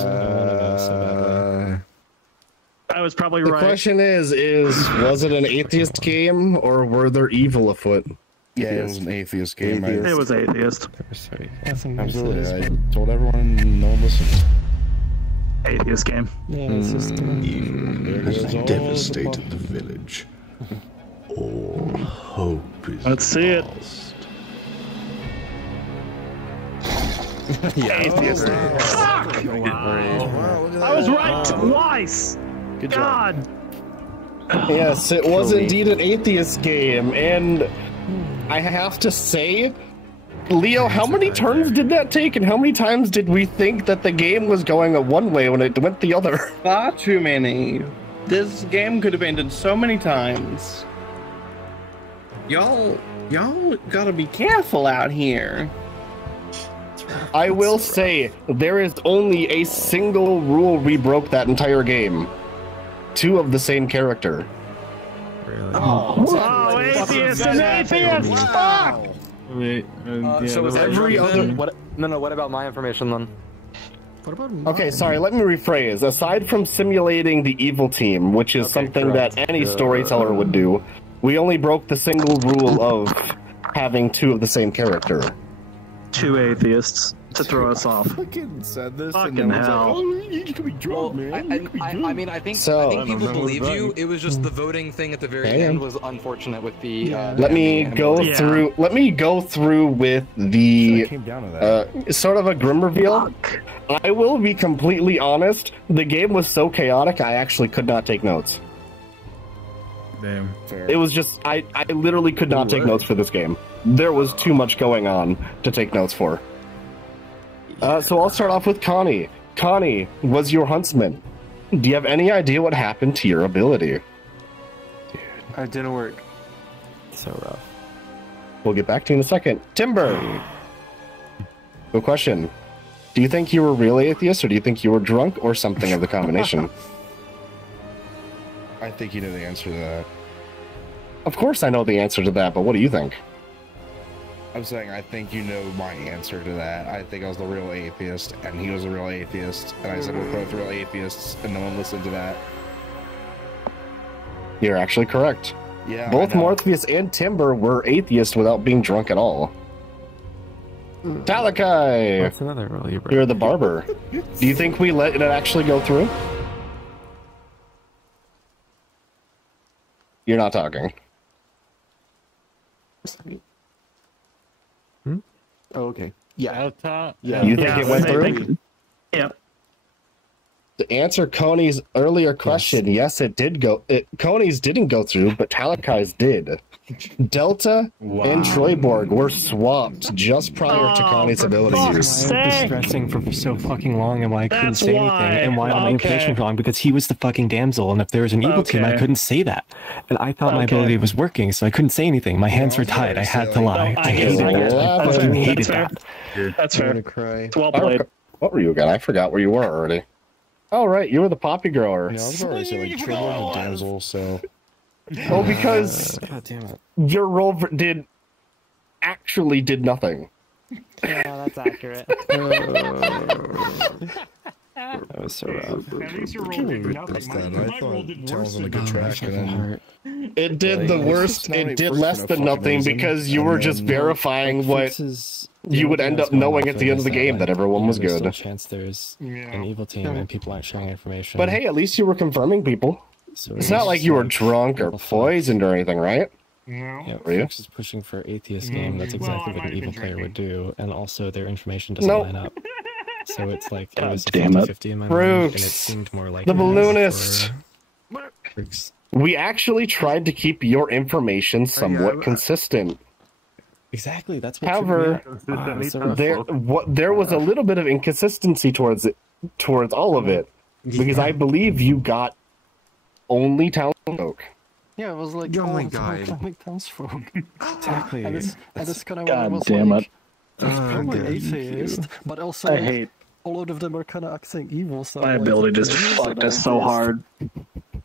I was probably The right. question is, was it an atheist game, or were there evil afoot? Yeah, it was an atheist game. It was atheist. Absolutely. I told everyone, no one listened. Atheist game. Yeah, it's just Evil has devastated the village. All hope is Let's see it. Atheist. Fuck! I was right twice. God. Yes, it was indeed an atheist game, and I have to say, Leo, how many turns did that take, and how many times did we think that the game was going one way when it went the other? Far too many. This game could have ended so many times. Y'all gotta be careful out here. I will say, there is only a single rule we broke that entire game. 2 of the same character. Oh, atheist and atheist! Fuck! So was every other... What about my information then? Okay, sorry, let me rephrase. Aside from simulating the evil team, which is something that any storyteller would do, we only broke the single rule of having 2 of the same character. 2 atheists to throw us off. Fucking said this. Fucking hell. You can be drunk, man. I mean, I think people believe you. It was just the voting thing at the very end was unfortunate with the. Let me go through. Let me go through with the sort of a grim reveal. I will be completely honest. The game was so chaotic, I actually could not take notes. Damn. It was just I literally could not take notes for this game. There was too much going on to take notes for. So I'll start off with Connie. Connie was your huntsman. Do you have any idea what happened to your ability? It didn't work. So rough. We'll get back to you in a second. Timber! Good question. Do you think you were real atheist, or do you think you were drunk, or something of the combination? I think you know the answer to that. Of course I know the answer to that, but what do you think? I'm saying I think you know my answer to that. I think I was the real atheist, and he was the real atheist, and I said we're both real atheists, and no one listened to that. You're actually correct. Yeah, both Morpheus and Timber were atheists without being drunk at all. Talakai! That's another rule you broke. You're the barber. Do you think we let it actually go through? You're not talking. Oh, okay. Yeah. You think it went through? Yeah. To answer Coney's earlier question, yes, it did go. Coney's didn't go through, but Talakai's did. Delta and Troyborg were swapped just prior to Coney's ability use. I was stressing for so fucking long and why I couldn't say anything and why all my information was wrong, because he was the fucking damsel, and if there was an evil team, I couldn't say that. And I thought my ability was working, so I couldn't say anything. My hands were tied. I had to lie. I hated it. I fucking hated that. That's fair. It's well played. What were you again? I forgot where you were already. Oh, right, you were the poppy grower. Yeah, I was about to say, like, Trevor was a damsel, so... Oh, because God damn it. your role actually did nothing. Yeah, that's accurate. That was so rough. I thought Tal was on a good track, and then... It did the worst. It did less than nothing because you were just verifying what you would end up knowing at the end of the game, that everyone was There's still a good. chance there's an evil team and people aren't sharing information. But hey, at least you were confirming people. So It's not like you were drunk or poisoned or anything, right? Yeah, Were you? Fox is pushing for atheist game. That's exactly what an evil player would do, and also their information doesn't line up. So it's like it was 50-50 in my mind, and it seemed more like the balloonist. For... We actually tried to keep your information somewhat consistent. Exactly, that's what. However, there was a little bit of inconsistency towards all of it, because I believe you got only townsfolk. Yeah, it was like, oh my god, townsfolk. Exactly. And this kind of God was damn like, it. probably atheist, but also I hate a lot of them are kind of acting evil. So My ability just fucked us so hard.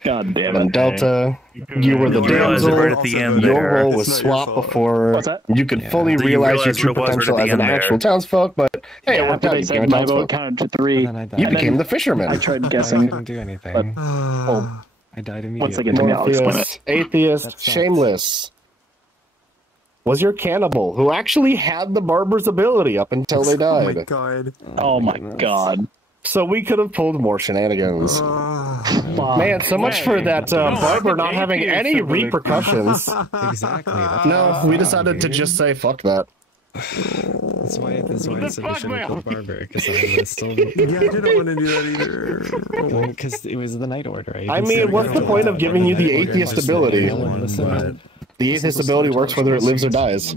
God damn it. And Delta, you were the damsel. Right at the end Your there. role was swapped before you could fully realize your true potential as an actual townsfolk, but hey, it worked out. You became a My vote townsfolk. counted to 3. You became the fisherman. I tried I guessing. couldn't do anything. But, I died immediately. once I get to me, I'll explain Morpheus, it. atheist, shameless, was your cannibal who actually had the barber's ability up until they died. Oh my god. Oh my god. So we could have pulled more shenanigans. Man, so much for that barber not having any repercussions. Exactly. No, we decided to just say fuck that. That's why I said we should have killed Barber, because I was still... Yeah, I didn't want to do that either. Because it was the night order. I mean, what's the point of giving you the atheist ability? The atheist ability works whether it lives or dies.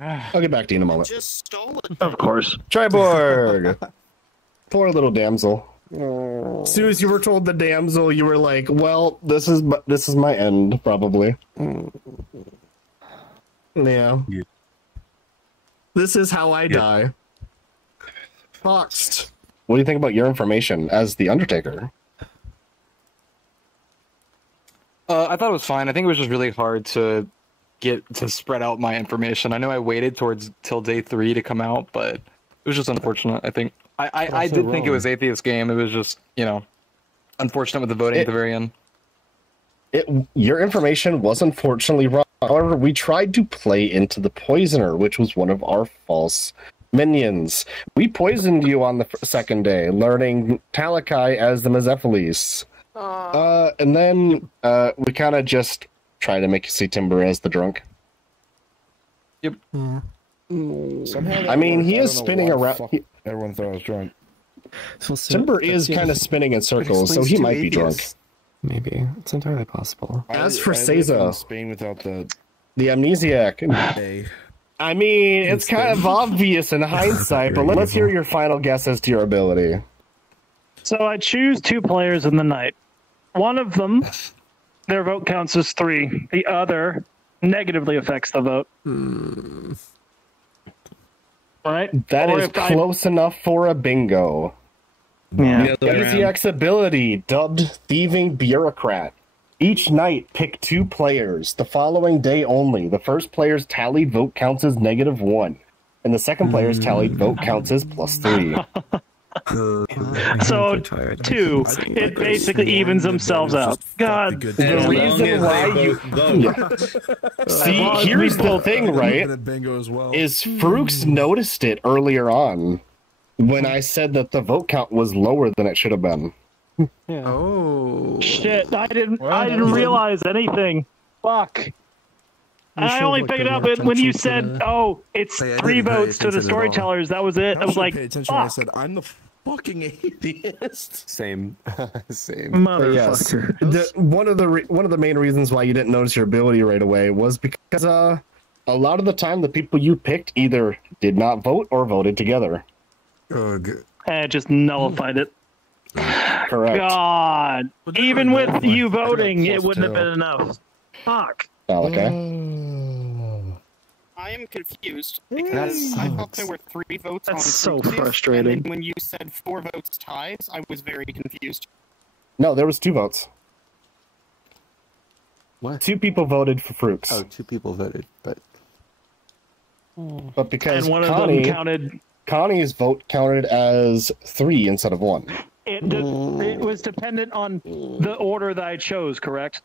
I'll get back to you in a moment. Just stole it. Of course. Triborg! Poor little damsel. As soon as you were told the damsel, you were like, well, this is my end, probably. Yeah. This is how I die. Foxed. What do you think about your information as the Undertaker? I thought it was fine. I think it was just really hard to get to spread out my information. I know I waited till day 3 to come out, but it was just unfortunate. I think I did think it was Atheist game. It was just, you know, unfortunate with the voting at the very end. Your information was unfortunately wrong. However, we tried to play into the Poisoner, which was one of our false minions. We poisoned you on the second day, learning Talakai as the Mezephiles. And then we kind of just try to make you see Timber as the drunk. Yep. I mean, he is spinning around. Everyone thought I was drunk. Timber is kind of spinning in circles, so he might be drunk. Maybe. It's entirely possible. As for I lived in Seiza, Spain without the amnesiac. I mean, it's kind of obvious in hindsight, but let's hear your final guess as to your ability. So I choose 2 players in the night. One of them, their vote counts as 3. The other negatively affects the vote. Right? That is close enough for a bingo. Yeah. Amnesiac's ability, dubbed Thieving Bureaucrat. Each night, pick 2 players. The following day only, the first player's tallied vote counts as -1, and the second player's tallied vote counts as +3. So 2, it basically evens themselves out. God, the reason why you see, here's the thing, right? Is Frooks noticed it earlier on when I said that the vote count was lower than it should have been. Yeah. Oh shit! I didn't realize anything. Fuck. I only picked it up when you said, "Oh, it's 3 votes to the storytellers." That was it. I was like, "Fuck." I said, "I'm the fucking atheist." Same. Same. Motherfucker. Yes. One of the main reasons why you didn't notice your ability right away was because a lot of the time the people you picked either did not vote or voted together. It just nullified it. Correct. God. Even with you voting, it wouldn't have been enough. Fuck. Okay. I am confused because I thought there were 3 votes on That's so Fructis, frustrating. And then when you said 4 votes ties, I was very confused. No, there was 2 votes. What? 2 people voted for Frooks. Oh, 2 people voted, but because And one of them counted. Connie's vote counted as 3 instead of 1. It was dependent on the order that I chose, correct?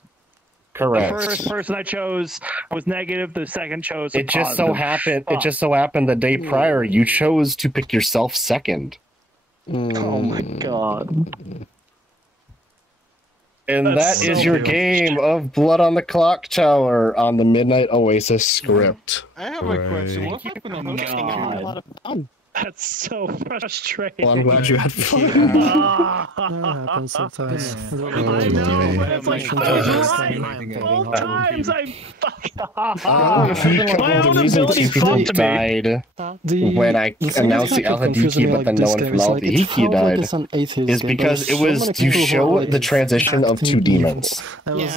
Correct. The first person I chose was negative. The second chose. It just so happened. It just so happened the day prior you chose to pick yourself second. Oh my god! And That's that is so your weird. game of Blood on the Clocktower on the Midnight Oasis script. I have a question. What happened on the God. a lot of fun. That's so frustrating. Well, I'm glad you had fun. happens sometimes. I know, but it's like both times I my own ability fucked me. died when I announced the Al-Hadikhia, but then no one from Al-Hadikhia died, is because it was to show the transition of 2 demons. Yeah,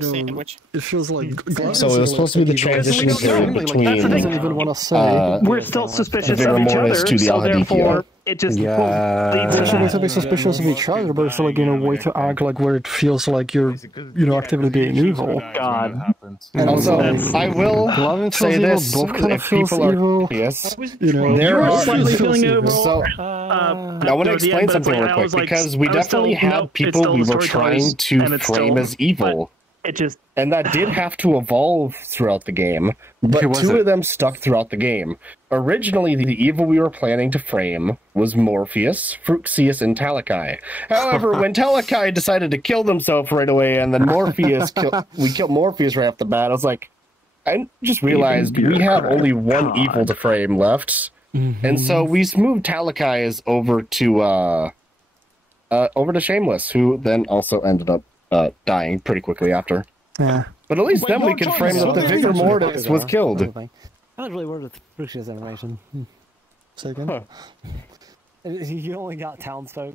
sandwich. It feels like So it was supposed to be the transition period between That's the thing. even want to say. We're still suspicious Vigor of each each Mortis other, to the so Al-Hadikhia. therefore it just leads It's to to be suspicious of each other, but it's like in a way to act like where it feels like you're, you know, actively being evil. God. And Also, I will Glavin say feels this: evil, Bob kind of if feels people are evil. yes, You know, there You were are slightly feeling evil. evil. So, I want to at the explain end, but something it's real like, I quick was like, because we I was definitely still, had nope, it's people still we the were trying storytellers, to and it's frame still, as evil. It just And that did have to evolve throughout the game, but was two it? of them stuck throughout the game. Originally, the evil we were planning to frame was Morpheus, Fruxius, and Talakai. However, when Talakai decided to kill himself right away, and then we killed Morpheus right off the bat, I was like, I just realized we have only one evil to frame left, and so we moved Talakai's over to Shameless, who then also ended up dying pretty quickly after. Yeah. But at least then we can frame that the Vigor Mortis was killed. I was really worried with Fruxia's animation. Second. You only got Townsfolk.